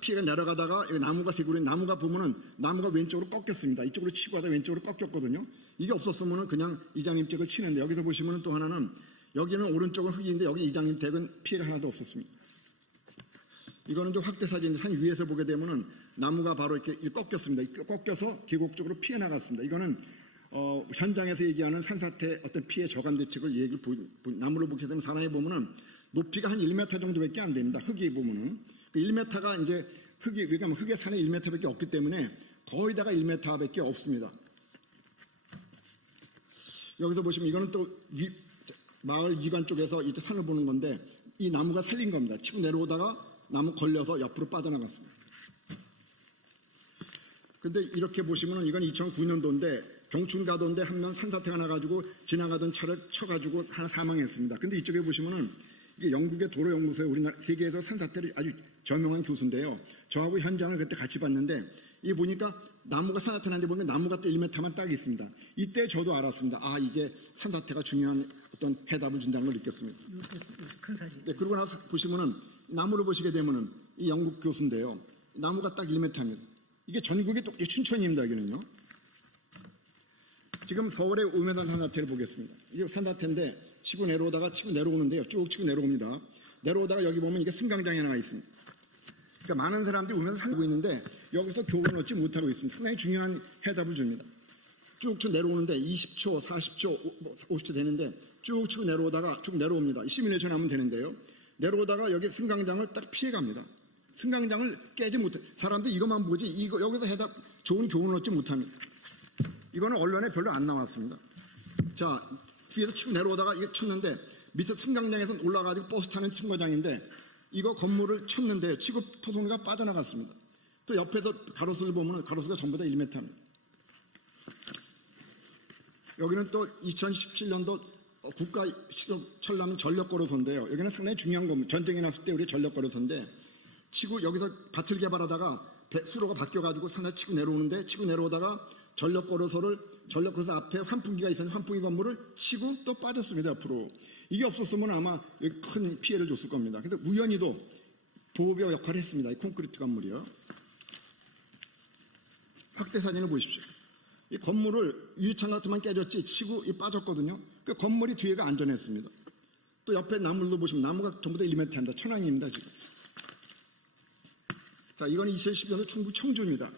피해가 내려가다가 여기 나무가 세 그루 나무가 보면은 나무가 왼쪽으로 꺾였습니다. 이쪽으로 치고 하다 왼쪽으로 꺾였거든요. 이게 없었으면은 그냥 이장님 댁을 치는데 여기서 보시면은 또 하나는 여기는 오른쪽은 흙인데 여기 이장님 댁은 피해가 하나도 없었습니다. 이거는 좀 확대 사진인데 산 위에서 보게 되면은 나무가 바로 이렇게 꺾였습니다. 꺾여서 계곡 쪽으로 피해 나갔습니다. 이거는 현장에서 얘기하는 산사태 어떤 피해 저감 대책을 나무를 보게 되면 사람이 보면은 높이가 한 1m 정도밖에 안 됩니다. 흙이 보면은 그 1m가 이제 그러니까 흙의 산에 1m밖에 없기 때문에 거의다가 1m밖에 없습니다. 여기서 보시면 이거는 또 마을 이관 쪽에서 이제 산을 보는 건데 이 나무가 살린 겁니다. 치고 내려오다가 나무 걸려서 옆으로 빠져나갔습니다. 근데 이렇게 보시면은 이건 2009년도인데 경춘가도인데 한 명 산사태가 나가지고 지나가던 차를 쳐가지고 하나 사망했습니다. 근데 이쪽에 보시면은 이게 영국의 도로연구소에 우리나라 세계에서 산사태를 아주 저명한 교수인데요. 저하고 현장을 그때 같이 봤는데 이 보니까 나무가 산사태 나는데 보면 나무가 또 1m만 딱 있습니다. 이때 저도 알았습니다. 아 이게 산사태가 중요한 어떤 해답을 준다는 걸 느꼈습니다. 큰 사진. 네, 그러고 나서 보시면은 나무를 보시게 되면은 이 영국 교수인데요. 나무가 딱 1m입니다. 이게 전국이 또 춘천입니다. 여기는요. 지금 서울의 우메단 산사태를 보겠습니다. 이게 산사태인데 치고 내려오다가 치고 내려오는데요. 쭉 치고 내려옵니다. 내려오다가 여기 보면 이게 승강장이 하나 있습니다. 그러니까 많은 사람들이 오면서 살고 있는데 여기서 교훈을 얻지 못하고 있습니다. 상당히 중요한 해답을 줍니다. 쭉 치고 내려오는데 20초, 40초, 50초 되는데 쭉 치고 내려오다가 쭉 내려옵니다. 시뮬레이션 하면 되는데요. 내려오다가 여기 승강장을 딱 피해갑니다. 승강장을 깨지 못해. 사람들이 이것만 보지 여기서 해답 좋은 교훈을 얻지 못합니다. 이거는 언론에 별로 안 나왔습니다. 자, 뒤에서 치고 내려오다가 이게 쳤는데 밑에 승강장에서 올라가지고 버스 타는 승강장인데 이거 건물을 쳤는데 치고 토송이가 빠져나갔습니다. 또 옆에서 가로수를 보면 가로수가 전부 다 1m입니다. 여기는 또 2017년도 국가 시설철라면 전력거로소인데요. 여기는 상당히 중요한 겁니다. 전쟁이 났을 때 우리 전력거로소인데 치고 여기서 밭을 개발하다가 수로가 바뀌어가지고 산에 치고 내려오는데 치고 내려오다가 전력거로소 앞에 환풍기가 있었는데 환풍기 건물을 치고 또 빠졌습니다. 앞으로. 이게 없었으면 아마 여기 큰 피해를 줬을 겁니다. 근데 우연히도 보호벽 역할을 했습니다. 이 콘크리트 건물이요. 확대 사진을 보십시오. 이 건물을 유리창 같은만 깨졌지 치고 빠졌거든요. 그 건물이 뒤에가 안전했습니다. 또 옆에 나무도 보시면 나무가 전부 다 1m입니다. 천왕입니다. 지금. 자, 이건 2012년도 충북 청주입니다.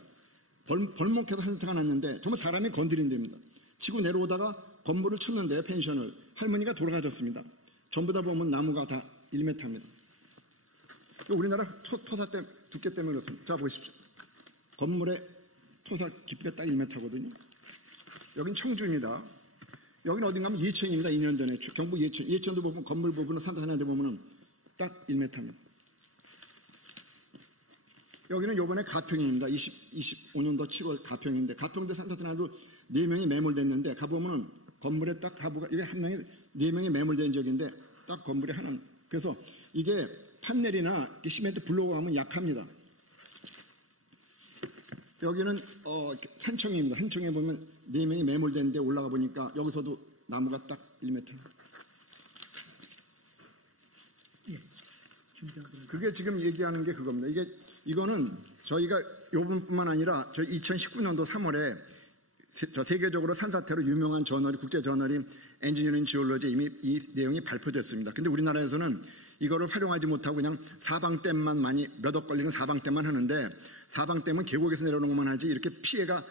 벌목해서 산사태가 났는데 정말 사람이 건드린 데입니다. 치고 내려오다가 건물을 쳤는데 펜션을 할머니가 돌아가셨습니다. 전부 다 보면 나무가 다 1m입니다. 우리나라 토사 두께 때문에 그렇습니다. 자 보십시오. 건물의 토사 깊이가 딱 1m거든요. 여긴 청주입니다. 여기는 어딘가 하면 예천입니다. 2년 전에 경북 예천도 보면 건물 부분은 산사태 보면은 딱 1m입니다. 여기는 요번에 가평입니다. 25년도 7월 가평인데 가평대 산사태나도 4명이 매몰됐는데 가보면은 건물에 딱 가보가 이게 한 명이 4명이 매몰된 적인데 딱 건물에 하나. 그래서 이게 판넬이나 시멘트 블록을 하면 약합니다. 여기는 산청입니다. 산청에 보면 4명이 매몰됐는데 올라가 보니까 여기서도 나무가 딱 1m. 그게 지금 얘기하는 게 그겁니다. 이거는 저희가 요번뿐만 아니라 저희 2019년도 3월에 세계적으로 산사태로 유명한 저널이 국제 저널인 엔지니어링 지올로지에 이미 이 내용이 발표됐습니다. 근데 우리나라에서는 이거를 활용하지 못하고 그냥 사방댐만 많이 몇 억 걸리는 사방댐만 하는데 사방댐은 계곡에서 내려오는 것만 하지 이렇게 피해가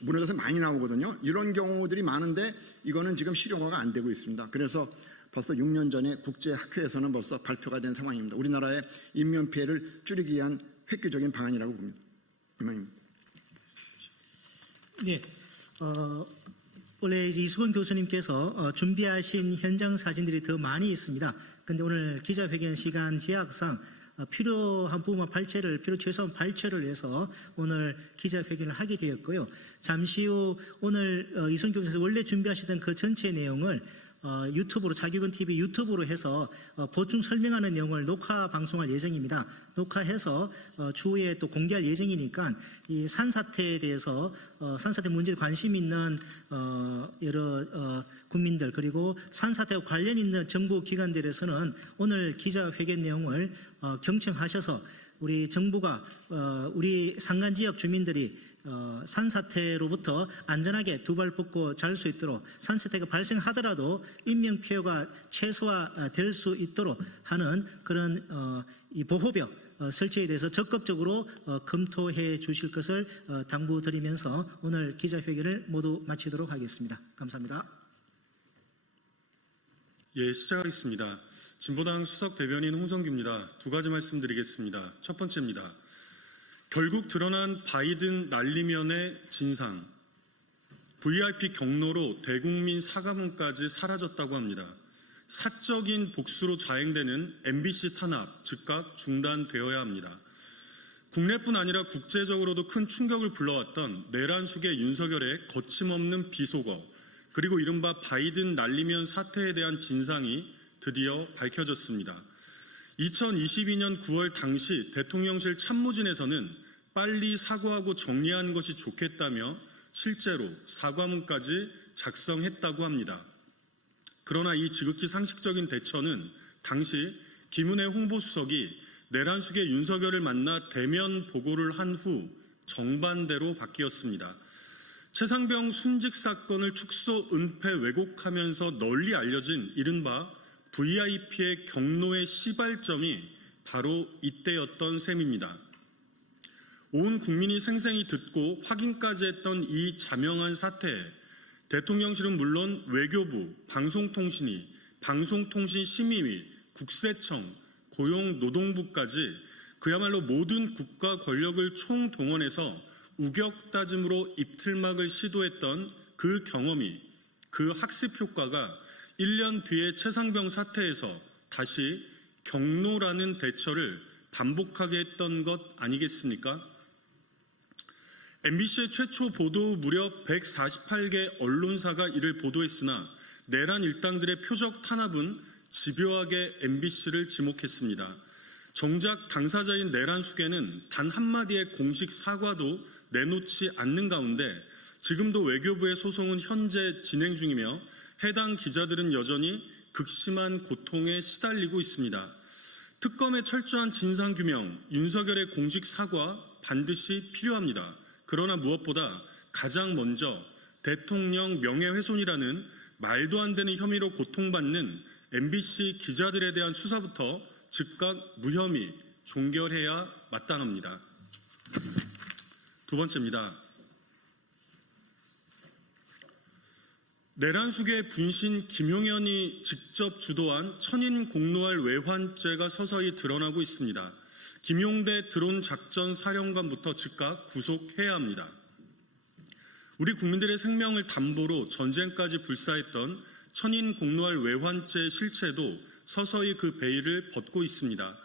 무너져서 많이 나오거든요. 이런 경우들이 많은데 이거는 지금 실용화가 안 되고 있습니다. 그래서 벌써 6년 전에 국제학회에서는 벌써 발표가 된 상황입니다. 우리나라의 인명 피해를 줄이기 위한 획기적인 방안이라고 봅니다. 이만입니다. 네, 원래 이수건 교수님께서 준비하신 현장 사진들이 더 많이 있습니다. 근데 오늘 기자회견 시간 제약상 필요한 부분만 최소한 발췌를 해서 오늘 기자회견을 하게 되었고요. 잠시 후 오늘 이수건 교수께서 원래 준비하시던 그 전체 내용을 유튜브로 자기군 TV 유튜브로 해서 보충 설명하는 내용을 녹화 방송할 예정입니다. 녹화해서 추후에 또 공개할 예정이니까 이 산사태에 대해서 산사태 문제에 관심 있는 여러 국민들 그리고 산사태와 관련 있는 정부 기관들에서는 오늘 기자회견 내용을 경청하셔서 우리 정부가 우리 산간 지역 주민들이 산사태로부터 안전하게 두 발 뻗고 잘 수 있도록 산사태가 발생하더라도 인명피해가 최소화될 수 있도록 하는 그런 이 보호벽 설치에 대해서 적극적으로 검토해 주실 것을 당부드리면서 오늘 기자회견을 모두 마치도록 하겠습니다. 감사합니다. 예, 시작하겠습니다. 진보당 수석 대변인 홍성규입니다. 두 가지 말씀드리겠습니다. 첫 번째입니다. 결국 드러난 바이든 날리면의 진상. VIP 경로로 대국민 사과문까지 사라졌다고 합니다. 사적인 복수로 자행되는 MBC 탄압 즉각 중단되어야 합니다. 국내뿐 아니라 국제적으로도 큰 충격을 불러왔던 내란숙의 윤석열의 거침없는 비속어 그리고 이른바 바이든 날리면 사태에 대한 진상이 드디어 밝혀졌습니다. 2022년 9월 당시 대통령실 참모진에서는 빨리 사과하고 정리하는 것이 좋겠다며 실제로 사과문까지 작성했다고 합니다. 그러나 이 지극히 상식적인 대처는 당시 김은혜 홍보수석이 내란숙의 윤석열을 만나 대면 보고를 한 후 정반대로 바뀌었습니다. 최상병 순직 사건을 축소, 은폐, 왜곡하면서 널리 알려진 이른바 VIP의 경로의 시발점이 바로 이때였던 셈입니다. 온 국민이 생생히 듣고 확인까지 했던 이 자명한 사태에 대통령실은 물론 외교부, 방송통신위, 방송통신심의위, 국세청, 고용노동부까지 그야말로 모든 국가 권력을 총동원해서 우격다짐으로 입틀막을 시도했던 그 경험이, 그 학습 효과가 1년 뒤에 최상병 사태에서 다시 경로라는 대처를 반복하게 했던 것 아니겠습니까? MBC의 최초 보도 후 무려 148개 언론사가 이를 보도했으나 내란 일당들의 표적 탄압은 집요하게 MBC를 지목했습니다. 정작 당사자인 내란숙에는 단 한마디의 공식 사과도 내놓지 않는 가운데 지금도 외교부의 소송은 현재 진행 중이며 해당 기자들은 여전히 극심한 고통에 시달리고 있습니다. 특검의 철저한 진상규명, 윤석열의 공식 사과 반드시 필요합니다. 그러나 무엇보다 가장 먼저 대통령 명예훼손이라는 말도 안 되는 혐의로 고통받는 MBC 기자들에 대한 수사부터 즉각 무혐의 종결해야 마땅합니다. 두 번째입니다. 내란숙의 분신 김용현이 직접 주도한 천인 공로할 외환죄가 서서히 드러나고 있습니다. 김용대 드론 작전 사령관부터 즉각 구속해야 합니다. 우리 국민들의 생명을 담보로 전쟁까지 불사했던 천인 공로할 외환죄 실체도 서서히 그 베일을 벗고 있습니다.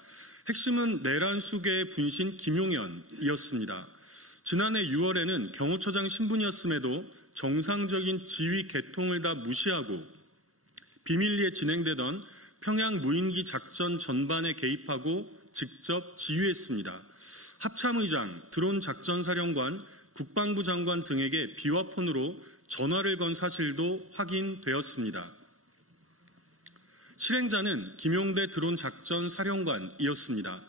핵심은 내란숙의 분신 김용현이었습니다. 지난해 6월에는 경호처장 신분이었음에도 정상적인 지휘 계통을 다 무시하고 비밀리에 진행되던 평양 무인기 작전 전반에 개입하고 직접 지휘했습니다. 합참의장, 드론 작전 사령관, 국방부 장관 등에게 비화폰으로 전화를 건 사실도 확인되었습니다. 실행자는 김용대 드론 작전 사령관이었습니다.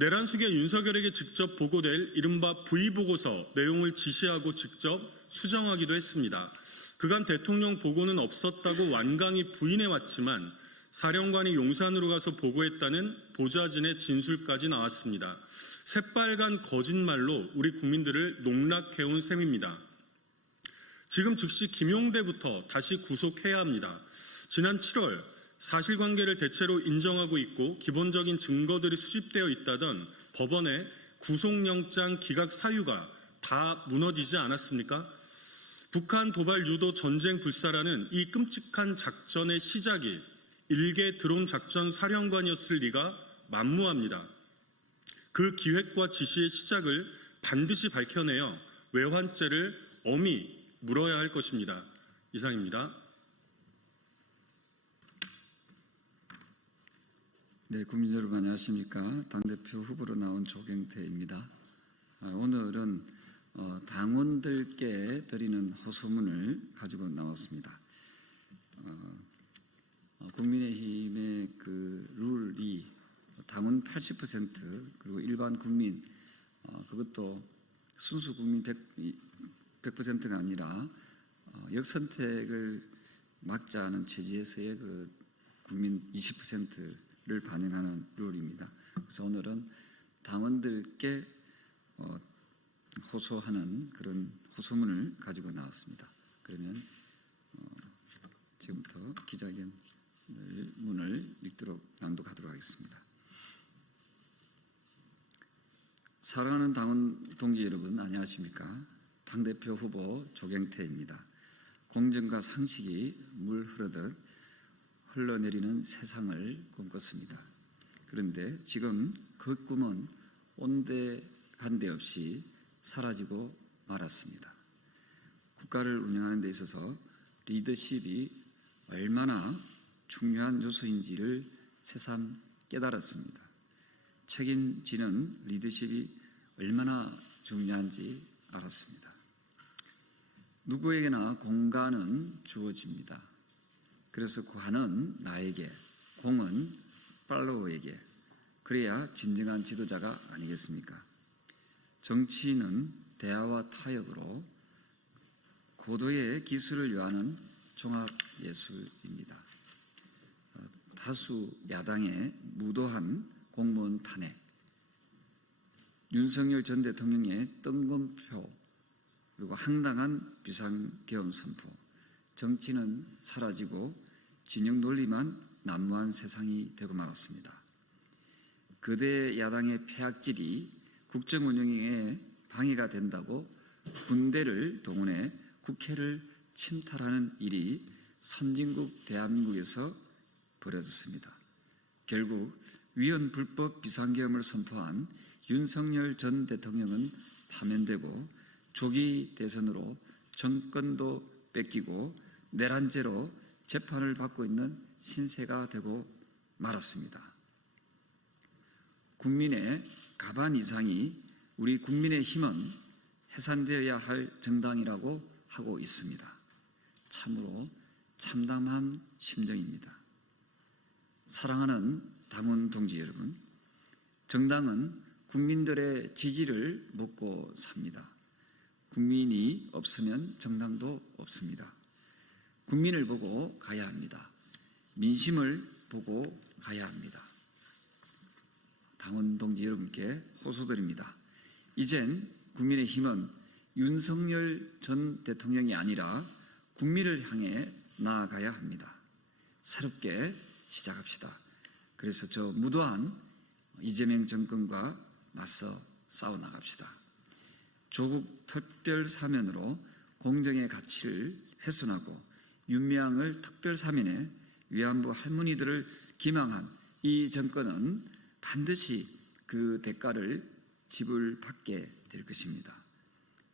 내란 수계 윤석열에게 직접 보고될 이른바 V보고서 내용을 지시하고 직접 수정하기도 했습니다. 그간 대통령 보고는 없었다고 완강히 부인해왔지만 사령관이 용산으로 가서 보고했다는 보좌진의 진술까지 나왔습니다. 새빨간 거짓말로 우리 국민들을 농락해온 셈입니다. 지금 즉시 김용대부터 다시 구속해야 합니다. 지난 7월 사실관계를 대체로 인정하고 있고 기본적인 증거들이 수집되어 있다던 법원의 구속영장 기각 사유가 다 무너지지 않았습니까? 북한 도발 유도 전쟁 불사라는 이 끔찍한 작전의 시작이 일개 드론 작전 사령관이었을 리가 만무합니다. 그 기획과 지시의 시작을 반드시 밝혀내어 외환죄를 엄히 물어야 할 것입니다. 이상입니다. 네, 국민 여러분 안녕하십니까? 당대표 후보로 나온 조경태입니다. 오늘은 당원들께 드리는 호소문을 가지고 나왔습니다. 국민의힘의 그 룰이 당원 80% 그리고 일반 국민 그것도 순수 국민 100%가 아니라 역선택을 막자는 취지에서의 그 국민 20%를 반영하는 룰입니다. 그래서 오늘은 당원들께 호소하는 그런 호소문을 가지고 나왔습니다. 그러면 지금부터 기자회견 문을 읽도록 낭독하도록 하겠습니다. 사랑하는 당원 동지 여러분 안녕하십니까? 당대표 후보 조경태입니다. 공정과 상식이 물 흐르듯 흘러내리는 세상을 꿈꿨습니다. 그런데 지금 그 꿈은 온데간데 없이 사라지고 말았습니다. 국가를 운영하는 데 있어서 리더십이 얼마나 중요한 요소인지를 새삼 깨달았습니다. 책임지는 리더십이 얼마나 중요한지 알았습니다. 누구에게나 공간은 주어집니다. 그래서 관은 나에게, 공은 팔로워에게, 그래야 진정한 지도자가 아니겠습니까? 정치인은 대화와 타협으로 고도의 기술을 요하는 종합예술입니다. 다수 야당의 무도한 공무원 탄핵, 윤석열 전 대통령의 뜬금표, 그리고 황당한 비상계엄 선포, 정치는 사라지고 진영 논리만 난무한 세상이 되고 말았습니다. 거대 야당의 폐악질이 국정 운영에 방해가 된다고 군대를 동원해 국회를 침탈하는 일이 선진국 대한민국에서 벌어졌습니다. 결국 위헌 불법 비상계엄을 선포한 윤석열 전 대통령은 파면되고 조기 대선으로 정권도 뺏기고 내란죄로 재판을 받고 있는 신세가 되고 말았습니다. 국민의 가반 이상이 우리 국민의힘은 해산되어야 할 정당이라고 하고 있습니다. 참으로 참담한 심정입니다. 사랑하는 당원 동지 여러분, 정당은 국민들의 지지를 먹고 삽니다. 국민이 없으면 정당도 없습니다. 국민을 보고 가야 합니다. 민심을 보고 가야 합니다. 당원 동지 여러분께 호소드립니다. 이젠 국민의힘은 윤석열 전 대통령이 아니라 국민을 향해 나아가야 합니다. 새롭게 시작합시다. 그래서 저 무도한 이재명 정권과 맞서 싸워나갑시다. 조국 특별사면으로 공정의 가치를 훼손하고 윤미향을 특별사면에 위안부 할머니들을 기망한 이 정권은 반드시 그 대가를 지불받게 될 것입니다.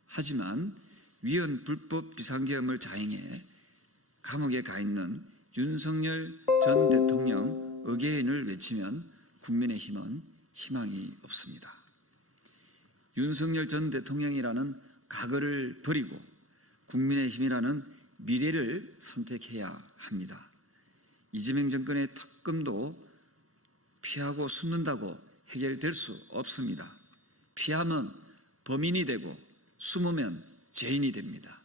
하지만 위헌 불법 비상계엄을 자행해 감옥에 가 있는 윤석열 전 대통령 어게인을 외치면 국민의힘은 희망이 없습니다. 윤석열 전 대통령이라는 과거를 버리고 국민의힘이라는 미래를 선택해야 합니다. 이재명 정권의 특검도 피하고 숨는다고 해결될 수 없습니다. 피하면 범인이 되고 숨으면 죄인이 됩니다.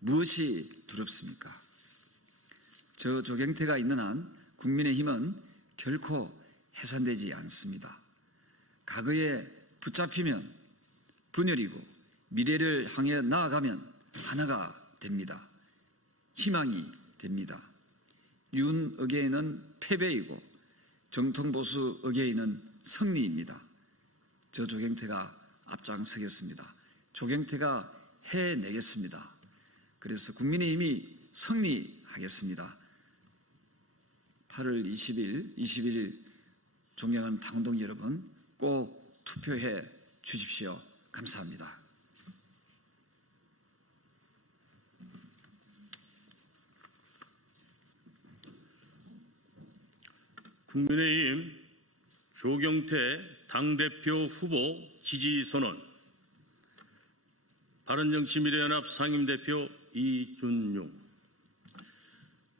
무엇이 두렵습니까? 저 조경태가 있는 한 국민의힘은 결코 해산되지 않습니다. 과거에 붙잡히면 분열이고 미래를 향해 나아가면 하나가 됩니다. 희망이 됩니다. 윤 어게인은 패배이고 정통보수 어게인은 승리입니다. 저 조경태가 앞장서겠습니다. 조경태가 해내겠습니다. 그래서 국민의힘이 승리하겠습니다. 8월 21일 존경하는 당원동 여러분 꼭 투표해 주십시오. 감사합니다. 국민의힘 조경태 당대표 후보 지지 선언. 바른정치미래연합 상임대표 이준용.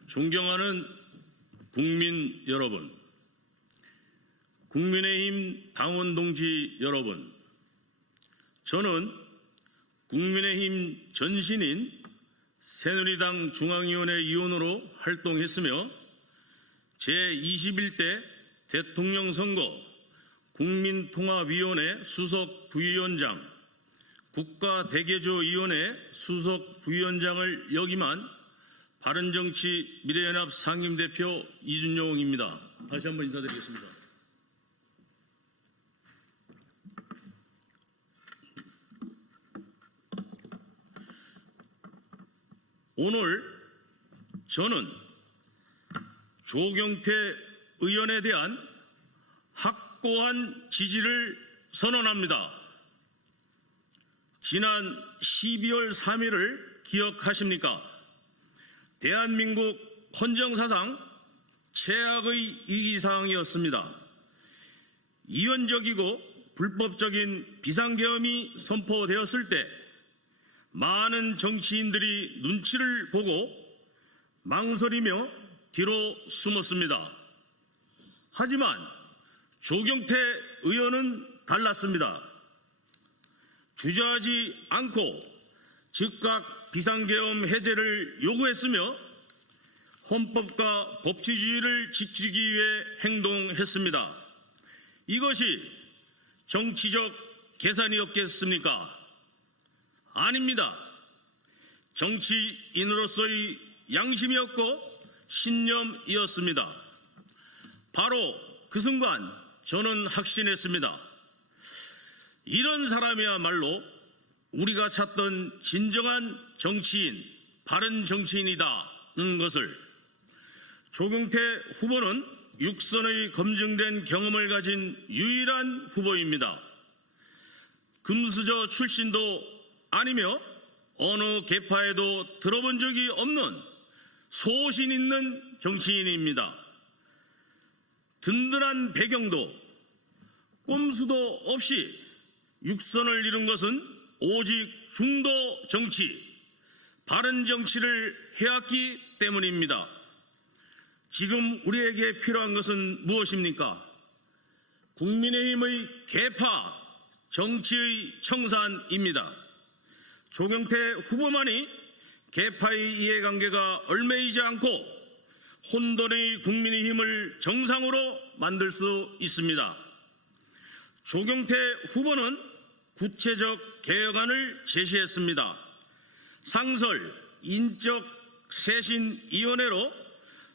존경하는 국민 여러분, 국민의힘 당원 동지 여러분, 저는 국민의힘 전신인 새누리당 중앙위원회 위원으로 활동했으며 제21대 대통령 선거 국민통합위원회 수석 부위원장, 국가대개조위원회 수석 부위원장을 역임한 바른정치미래연합 상임대표 이준용입니다. 다시 한번 인사드리겠습니다. 오늘 저는 조경태 의원에 대한 확고한 지지를 선언합니다. 지난 12월 3일을 기억하십니까? 대한민국 헌정사상 최악의 위기상황이었습니다. 이원적이고 불법적인 비상계엄이 선포되었을 때 많은 정치인들이 눈치를 보고 망설이며 뒤로 숨었습니다. 하지만 조경태 의원은 달랐습니다. 주저하지 않고 즉각 비상계엄 해제를 요구했으며 헌법과 법치주의를 지키기 위해 행동했습니다. 이것이 정치적 계산이었겠습니까? 아닙니다. 정치인으로서의 양심이었고 신념이었습니다. 바로 그 순간 저는 확신했습니다. 이런 사람이야말로 우리가 찾던 진정한 정치인, 바른 정치인이다는 것을. 조경태 후보는 육선의 검증된 경험을 가진 유일한 후보입니다. 금수저 출신도 아니며 어느 계파에도 들어본 적이 없는 소신 있는 정치인입니다. 든든한 배경도 꼼수도 없이 육선을 이룬 것은 오직 중도 정치, 바른 정치를 해왔기 때문입니다. 지금 우리에게 필요한 것은 무엇입니까? 국민의힘의 개파 정치의 청산입니다. 조경태 후보만이 개파의 이해관계가 얽매이지 않고 혼돈의 국민의힘을 정상으로 만들 수 있습니다. 조경태 후보는 구체적 개혁안을 제시했습니다. 상설 인적 쇄신위원회로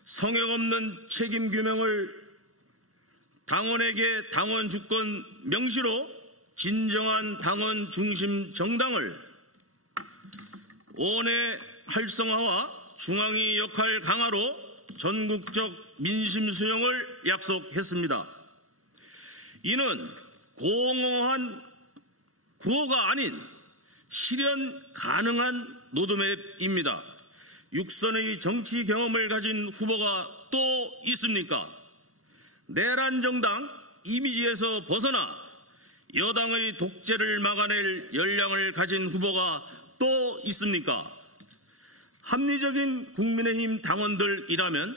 성역 없는 책임 규명을 당원에게 당원 주권 명시로 진정한 당원 중심 정당을 원외 활성화와 중앙위 역할 강화로 전국적 민심 수용을 약속했습니다. 이는 공허한 구호가 아닌 실현 가능한 로드맵입니다. 육선의 정치 경험을 가진 후보가 또 있습니까? 내란 정당 이미지에서 벗어나 여당의 독재를 막아낼 역량을 가진 후보가 또 있습니까? 합리적인 국민의힘 당원들이라면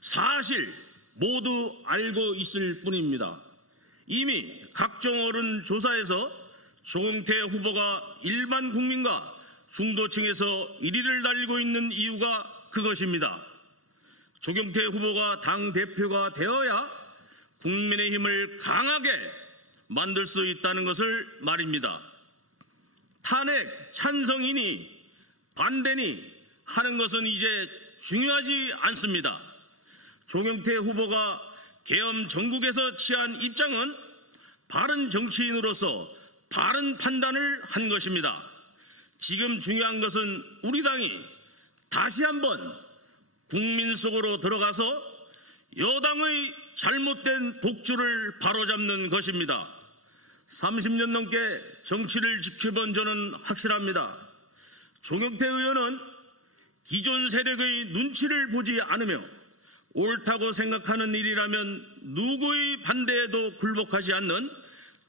사실 모두 알고 있을 뿐입니다. 이미 각종 언론 조사에서 조경태 후보가 일반 국민과 중도층에서 1위를 달리고 있는 이유가 그것입니다. 조경태 후보가 당대표가 되어야 국민의힘을 강하게 만들 수 있다는 것을 말입니다. 탄핵 찬성이니 반대니 하는 것은 이제 중요하지 않습니다. 조경태 후보가 계엄 전국에서 취한 입장은 바른 정치인으로서 바른 판단을 한 것입니다. 지금 중요한 것은 우리 당이 다시 한번 국민 속으로 들어가서 여당의 잘못된 독주를 바로잡는 것입니다. 30년 넘게 정치를 지켜본 저는 확실합니다. 조경태 의원은 기존 세력의 눈치를 보지 않으며 옳다고 생각하는 일이라면 누구의 반대에도 굴복하지 않는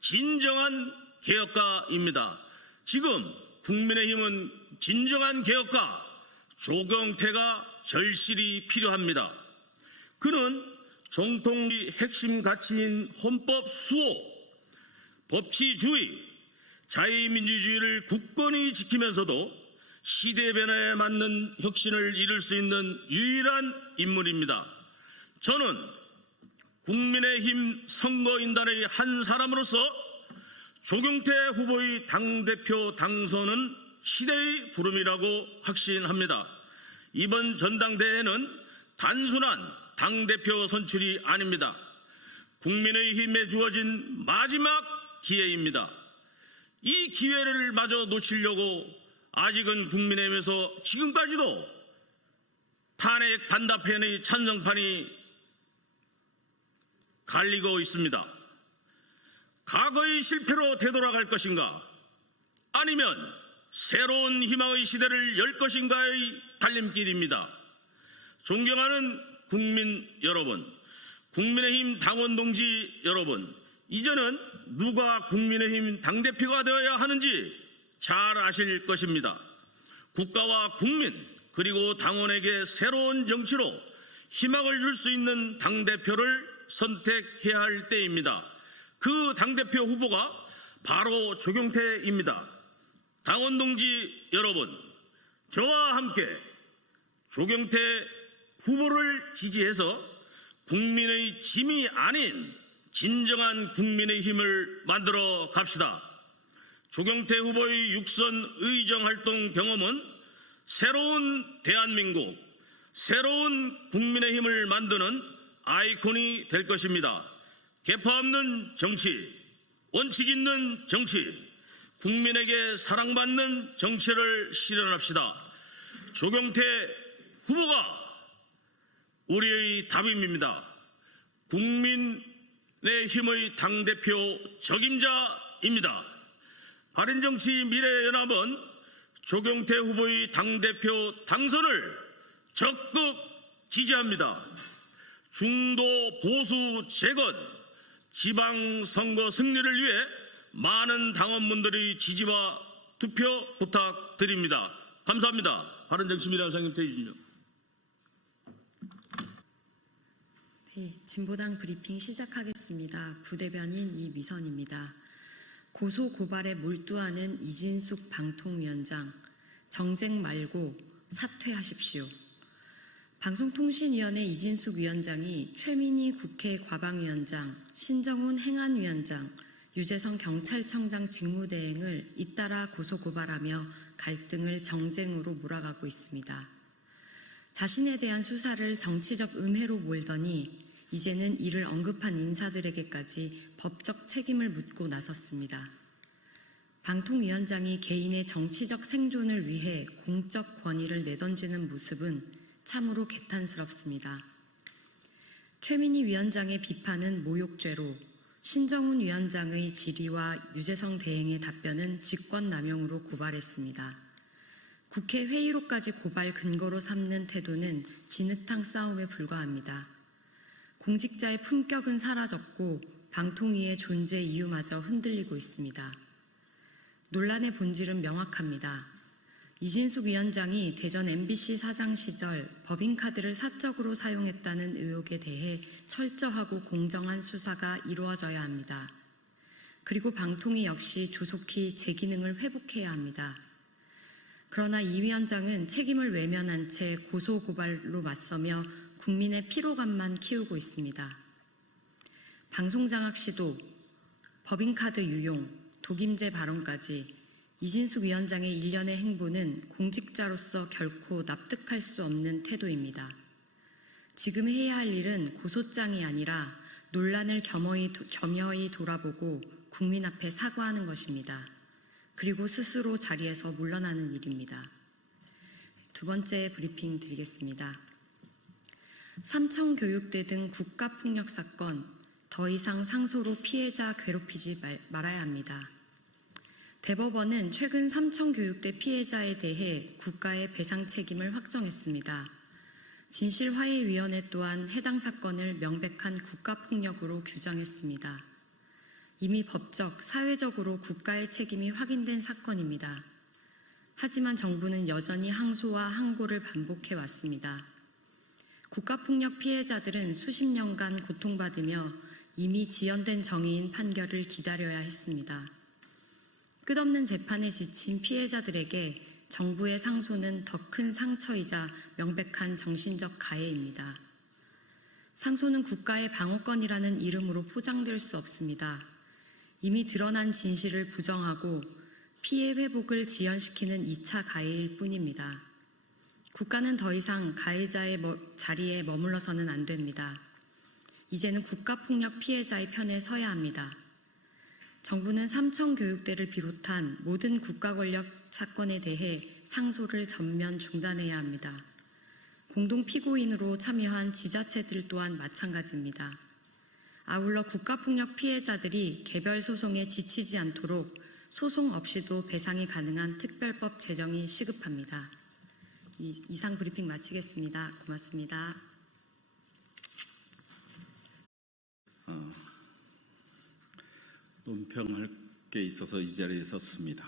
진정한 개혁가입니다. 지금 국민의힘은 진정한 개혁가 조경태가 절실히 필요합니다. 그는 정통의 핵심 가치인 헌법 수호, 법치주의, 자유민주주의를 굳건히 지키면서도 시대 변화에 맞는 혁신을 이룰 수 있는 유일한 인물입니다. 저는 국민의힘 선거인단의 한 사람으로서 조경태 후보의 당대표 당선은 시대의 부름이라고 확신합니다. 이번 전당대회는 단순한 당대표 선출이 아닙니다. 국민의힘에 주어진 마지막 기회입니다. 이 기회를 마저 놓치려고 아직은 국민의힘에서 지금까지도 탄핵 반대편의 찬성판이 갈리고 있습니다. 과거의 실패로 되돌아갈 것인가, 아니면 새로운 희망의 시대를 열 것인가의 달림길입니다. 존경하는 국민 여러분, 국민의힘 당원 동지 여러분, 이제는 누가 국민의힘 당대표가 되어야 하는지 잘 아실 것입니다. 국가와 국민 그리고 당원에게 새로운 정치로 희망을 줄 수 있는 당대표를 선택해야 할 때입니다. 그 당대표 후보가 바로 조경태입니다. 당원 동지 여러분, 저와 함께 조경태 후보를 지지해서 국민의 짐이 아닌 진정한 국민의힘을 만들어 갑시다. 조경태 후보의 육선 의정 활동 경험은 새로운 대한민국, 새로운 국민의힘을 만드는 아이콘이 될 것입니다. 계파 없는 정치, 원칙 있는 정치, 국민에게 사랑받는 정치를 실현합시다. 조경태 후보가 우리의 답입니다. 국민의힘의 당대표 적임자입니다. 바른정치 미래연합은 조경태 후보의 당대표 당선을 적극 지지합니다. 중도 보수 재건, 지방선거 승리를 위해 많은 당원분들의 지지와 투표 부탁드립니다. 감사합니다. 바른정치미래연합 상임 최유진입니다. 네, 진보당 브리핑 시작하겠습니다. 부대변인 이미선입니다. 고소 고발에 몰두하는 이진숙 방통위원장, 정쟁 말고 사퇴하십시오. 방송통신위원회 이진숙 위원장이 최민희 국회 과방위원장, 신정훈 행안위원장, 유재성 경찰청장 직무대행을 잇따라 고소 고발하며 갈등을 정쟁으로 몰아가고 있습니다. 자신에 대한 수사를 정치적 음해로 몰더니 이제는 이를 언급한 인사들에게까지 법적 책임을 묻고 나섰습니다. 방통위원장이 개인의 정치적 생존을 위해 공적 권위를 내던지는 모습은 참으로 개탄스럽습니다. 최민희 위원장의 비판은 모욕죄로, 신정훈 위원장의 질의와 유재성 대행의 답변은 직권남용으로 고발했습니다. 국회 회의로까지 고발 근거로 삼는 태도는 진흙탕 싸움에 불과합니다. 공직자의 품격은 사라졌고 방통위의 존재 이유마저 흔들리고 있습니다. 논란의 본질은 명확합니다. 이진숙 위원장이 대전 MBC 사장 시절 법인카드를 사적으로 사용했다는 의혹에 대해 철저하고 공정한 수사가 이루어져야 합니다. 그리고 방통위 역시 조속히 제 기능을 회복해야 합니다. 그러나 이 위원장은 책임을 외면한 채 고소고발로 맞서며 국민의 피로감만 키우고 있습니다. 방송장악 시도, 법인카드 유용, 독임제 발언까지 이진숙 위원장의 일련의 행보는 공직자로서 결코 납득할 수 없는 태도입니다. 지금 해야 할 일은 고소장이 아니라 논란을 겸허히 돌아보고 국민 앞에 사과하는 것입니다. 그리고 스스로 자리에서 물러나는 일입니다. 두 번째 브리핑 드리겠습니다. 삼청교육대 등 국가폭력 사건, 더 이상 상소로 피해자 괴롭히지 말아야 합니다. 대법원은 최근 삼청교육대 피해자에 대해 국가의 배상 책임을 확정했습니다. 진실화해위원회 또한 해당 사건을 명백한 국가폭력으로 규정했습니다. 이미 법적, 사회적으로 국가의 책임이 확인된 사건입니다. 하지만 정부는 여전히 항소와 항고를 반복해 왔습니다. 국가폭력 피해자들은 수십 년간 고통받으며 이미 지연된 정의인 판결을 기다려야 했습니다. 끝없는 재판에 지친 피해자들에게 정부의 상소는 더 큰 상처이자 명백한 정신적 가해입니다. 상소는 국가의 방어권이라는 이름으로 포장될 수 없습니다. 이미 드러난 진실을 부정하고 피해 회복을 지연시키는 2차 가해일 뿐입니다. 국가는 더 이상 가해자의 자리에 머물러서는 안 됩니다. 이제는 국가폭력 피해자의 편에 서야 합니다. 정부는 삼청교육대를 비롯한 모든 국가권력 사건에 대해 상소를 전면 중단해야 합니다. 공동피고인으로 참여한 지자체들 또한 마찬가지입니다. 아울러 국가폭력 피해자들이 개별 소송에 지치지 않도록 소송 없이도 배상이 가능한 특별법 제정이 시급합니다. 이상 브리핑 마치겠습니다. 고맙습니다. 논평할 게 있어서 이 자리에 섰습니다.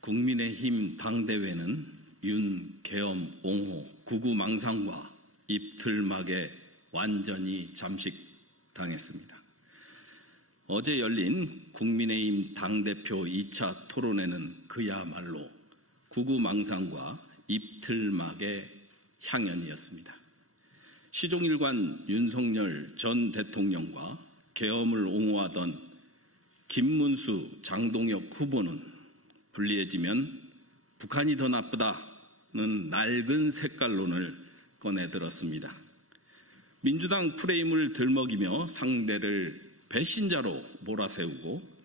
국민의힘 당대회는 윤, 계엄, 옹호, 구구망상과 입틀막에 완전히 잠식당했습니다. 어제 열린 국민의힘 당대표 2차 토론회는 그야말로 구구망상과 입틀막의 향연이었습니다. 시종일관 윤석열 전 대통령과 계엄을 옹호하던 김문수, 장동혁 후보는 불리해지면 북한이 더 나쁘다는 낡은 색깔론을 꺼내들었습니다. 민주당 프레임을 들먹이며 상대를 배신자로 몰아세우고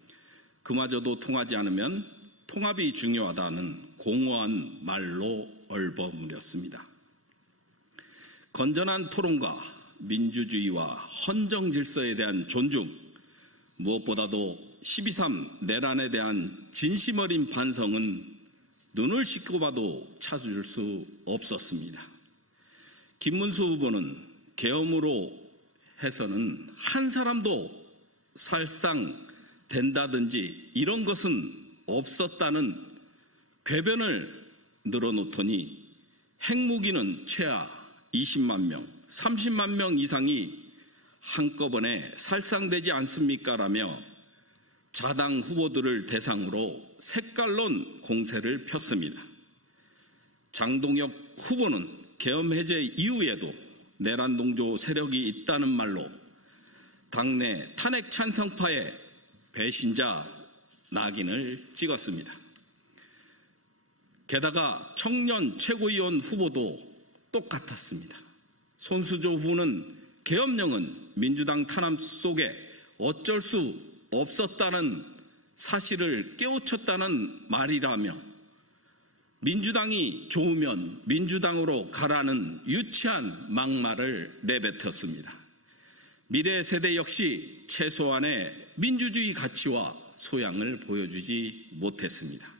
그마저도 통하지 않으면 통합이 중요하다는 공허한 말로 얼버무렸습니다. 건전한 토론과 민주주의와 헌정 질서에 대한 존중, 무엇보다도 12.3 내란에 대한 진심 어린 반성은 눈을 씻고 봐도 찾을 수 없었습니다. 김문수 후보는 계엄으로 해서는 한 사람도 살상된다든지 이런 것은 없었다는 궤변을 늘어놓더니 핵무기는 최하 20만 명, 30만 명 이상이 한꺼번에 살상되지 않습니까? 라며 자당 후보들을 대상으로 색깔론 공세를 폈습니다. 장동혁 후보는 계엄 해제 이후에도 내란 동조 세력이 있다는 말로 당내 탄핵 찬성파의 배신자 낙인을 찍었습니다. 게다가 청년 최고위원 후보도 똑같았습니다. 손수조 후보는 계엄령은 민주당 탄압 속에 어쩔 수 없었다는 사실을 깨우쳤다는 말이라며 민주당이 좋으면 민주당으로 가라는 유치한 막말을 내뱉었습니다. 미래 세대 역시 최소한의 민주주의 가치와 소양을 보여주지 못했습니다.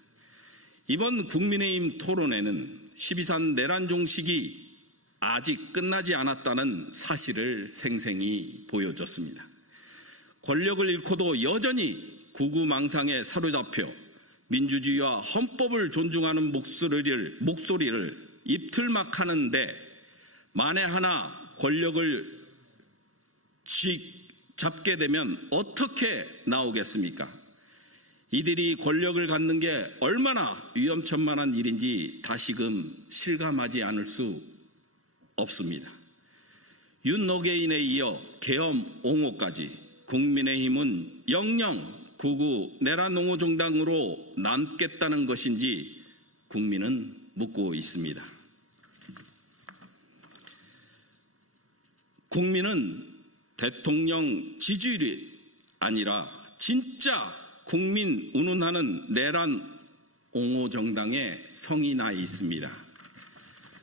이번 국민의힘 토론회는 12.3 내란 종식이 아직 끝나지 않았다는 사실을 생생히 보여줬습니다. 권력을 잃고도 여전히 구구망상에 사로잡혀 민주주의와 헌법을 존중하는 목소리를 입틀막하는데 만에 하나 권력을 잡게 되면 어떻게 나오겠습니까? 이들이 권력을 갖는 게 얼마나 위험천만한 일인지 다시금 실감하지 않을 수 없습니다. 윤노계인에 이어 계엄 옹호까지 국민의힘은 영영 구구 내란 옹호 정당으로 남겠다는 것인지 국민은 묻고 있습니다. 국민은 대통령 지지율이 아니라 진짜 국민 운운하는 내란 옹호 정당에 성이 나 있습니다.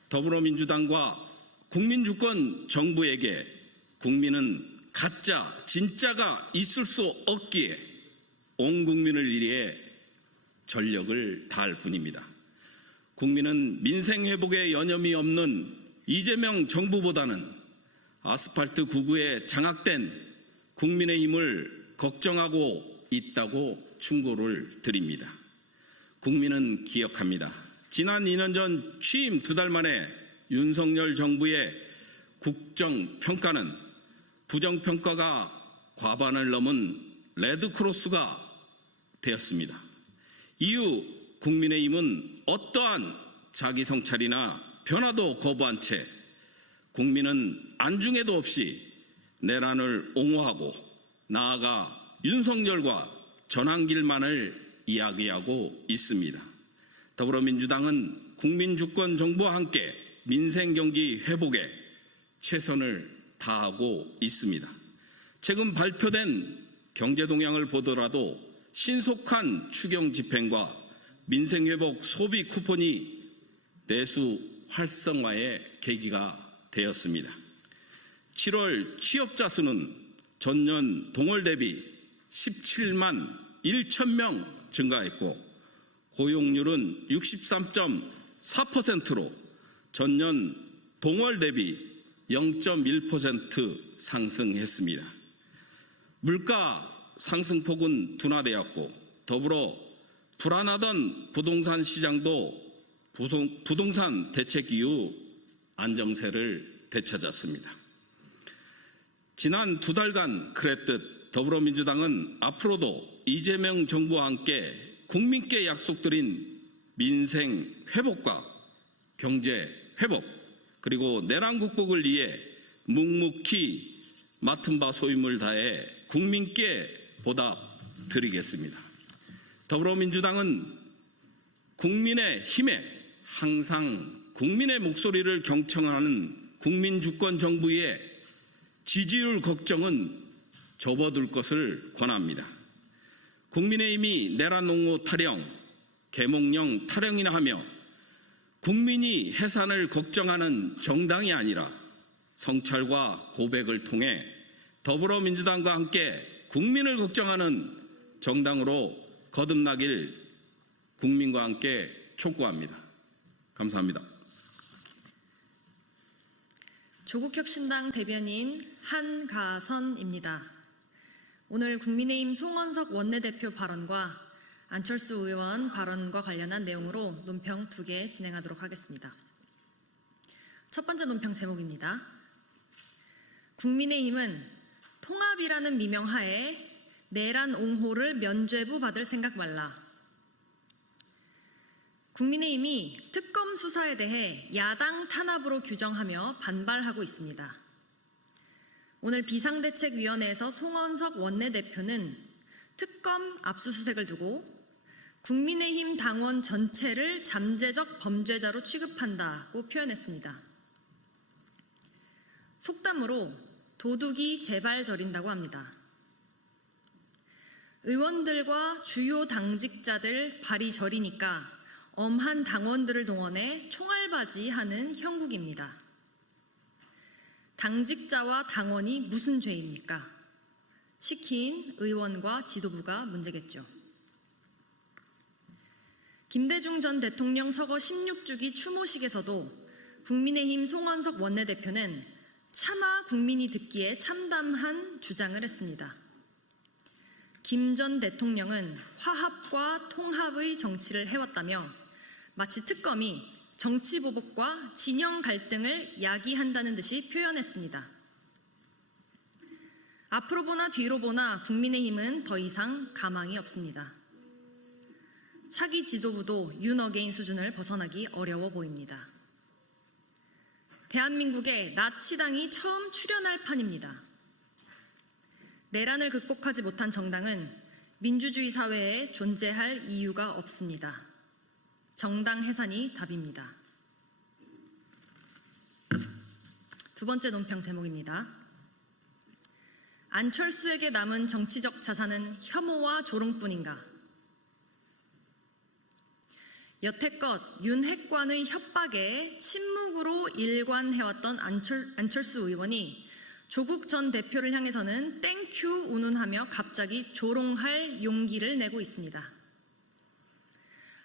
더불어민주당과 국민주권 정부에게 국민은 가짜, 진짜가 있을 수 없기에 온 국민을 위해 전력을 다할 뿐입니다. 국민은 민생 회복에 여념이 없는 이재명 정부보다는 아스팔트 구구에 장악된 국민의힘을 걱정하고 있다고 충고를 드립니다. 국민은 기억합니다. 지난 2년 전 취임 2달 만에 윤석열 정부의 국정평가는 부정평가가 과반을 넘은 레드크로스가 되었습니다. 이후 국민의힘은 어떠한 자기 성찰이나 변화도 거부한 채 국민은 안중에도 없이 내란을 옹호하고 나아가 윤석열과 전환길만을 이야기하고 있습니다. 더불어민주당은 국민주권 정부와 함께 민생 경기 회복에 최선을 다하고 있습니다. 최근 발표된 경제 동향을 보더라도 신속한 추경 집행과 민생 회복 소비 쿠폰이 내수 활성화의 계기가 되었습니다. 7월 취업자 수는 전년 동월 대비 17만 1천 명 증가했고 고용률은 63.4%로 전년 동월 대비 0.1% 상승했습니다. 물가 상승폭은 둔화되었고 더불어 불안하던 부동산 시장도 부동산 대책 이후 안정세를 되찾았습니다. 지난 2달간 그랬듯 더불어민주당은 앞으로도 이재명 정부와 함께 국민께 약속드린 민생 회복과 경제 회복 그리고 내란 극복을 위해 묵묵히 맡은 바 소임을 다해 국민께 보답드리겠습니다. 더불어민주당은 국민의 힘에 항상 국민의 목소리를 경청하는 국민주권 정부의 지지율 걱정은 접어둘 것을 권합니다. 국민의힘이 내란 옹호 타령, 계몽령 타령이나 하며 국민이 해산을 걱정하는 정당이 아니라 성찰과 고백을 통해 더불어민주당과 함께 국민을 걱정하는 정당으로 거듭나길 국민과 함께 촉구합니다. 감사합니다. 조국혁신당 대변인 한가선입니다. 오늘 국민의힘 송원석 원내대표 발언과 안철수 의원 발언과 관련한 내용으로 논평 2개 진행하도록 하겠습니다. 첫 번째 논평 제목입니다. 국민의힘은 통합이라는 미명하에 내란 옹호를 면죄부 받을 생각 말라. 국민의힘이 특검 수사에 대해 야당 탄압으로 규정하며 반발하고 있습니다. 오늘 비상대책위원회에서 송원석 원내대표는 특검 압수수색을 두고 국민의힘 당원 전체를 잠재적 범죄자로 취급한다고 표현했습니다. 속담으로 도둑이 제발 저린다고 합니다. 의원들과 주요 당직자들 발이 저리니까 엄한 당원들을 동원해 총알바지하는 형국입니다. 당직자와 당원이 무슨 죄입니까? 시킨 의원과 지도부가 문제겠죠. 김대중 전 대통령 서거 16주기 추모식에서도 국민의힘 송원석 원내대표는 차마 국민이 듣기에 참담한 주장을 했습니다. 김 전 대통령은 화합과 통합의 정치를 해왔다며 마치 특검이 정치보복과 진영 갈등을 야기한다는 듯이 표현했습니다. 앞으로 보나 뒤로 보나 국민의힘은 더 이상 가망이 없습니다. 차기 지도부도 윤어게인 수준을 벗어나기 어려워 보입니다. 대한민국에 나치당이 처음 출현할 판입니다. 내란을 극복하지 못한 정당은 민주주의 사회에 존재할 이유가 없습니다. 정당 해산이 답입니다. 두 번째 논평 제목입니다. 안철수에게 남은 정치적 자산은 혐오와 조롱뿐인가? 여태껏 윤핵관의 협박에 침묵으로 일관해왔던 안철수 의원이 조국 전 대표를 향해서는 땡큐 운운하며 갑자기 조롱할 용기를 내고 있습니다.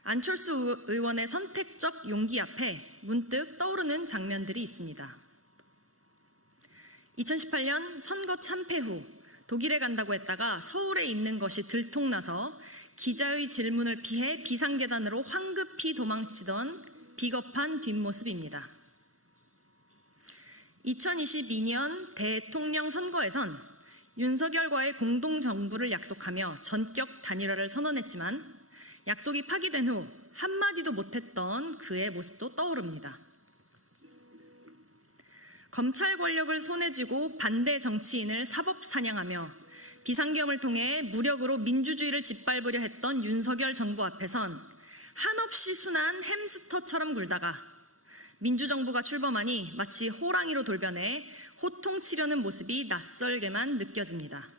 안철수 의원의 선택적 용기 앞에 문득 떠오르는 장면들이 있습니다. 2018년 선거 참패 후 독일에 간다고 했다가 서울에 있는 것이 들통나서 기자의 질문을 피해 비상계단으로 황급히 도망치던 비겁한 뒷모습입니다. 2022년 대통령 선거에선 윤석열과의 공동정부를 약속하며 전격 단일화를 선언했지만 약속이 파기된 후 한마디도 못했던 그의 모습도 떠오릅니다. 검찰 권력을 손에 쥐고 반대 정치인을 사법 사냥하며 비상계엄을 통해 무력으로 민주주의를 짓밟으려 했던 윤석열 정부 앞에선 한없이 순한 햄스터처럼 굴다가 민주정부가 출범하니 마치 호랑이로 돌변해 호통치려는 모습이 낯설게만 느껴집니다.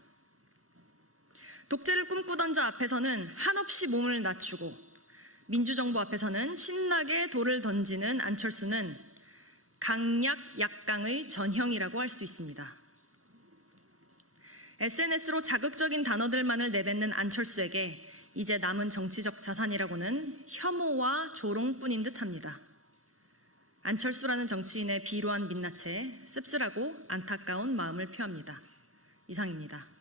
독재를 꿈꾸던 자 앞에서는 한없이 몸을 낮추고 민주정부 앞에서는 신나게 돌을 던지는 안철수는 강약 약강의 전형이라고 할 수 있습니다. SNS로 자극적인 단어들만을 내뱉는 안철수에게 이제 남은 정치적 자산이라고는 혐오와 조롱뿐인 듯합니다. 안철수라는 정치인의 비루한 민낯에 씁쓸하고 안타까운 마음을 표합니다. 이상입니다.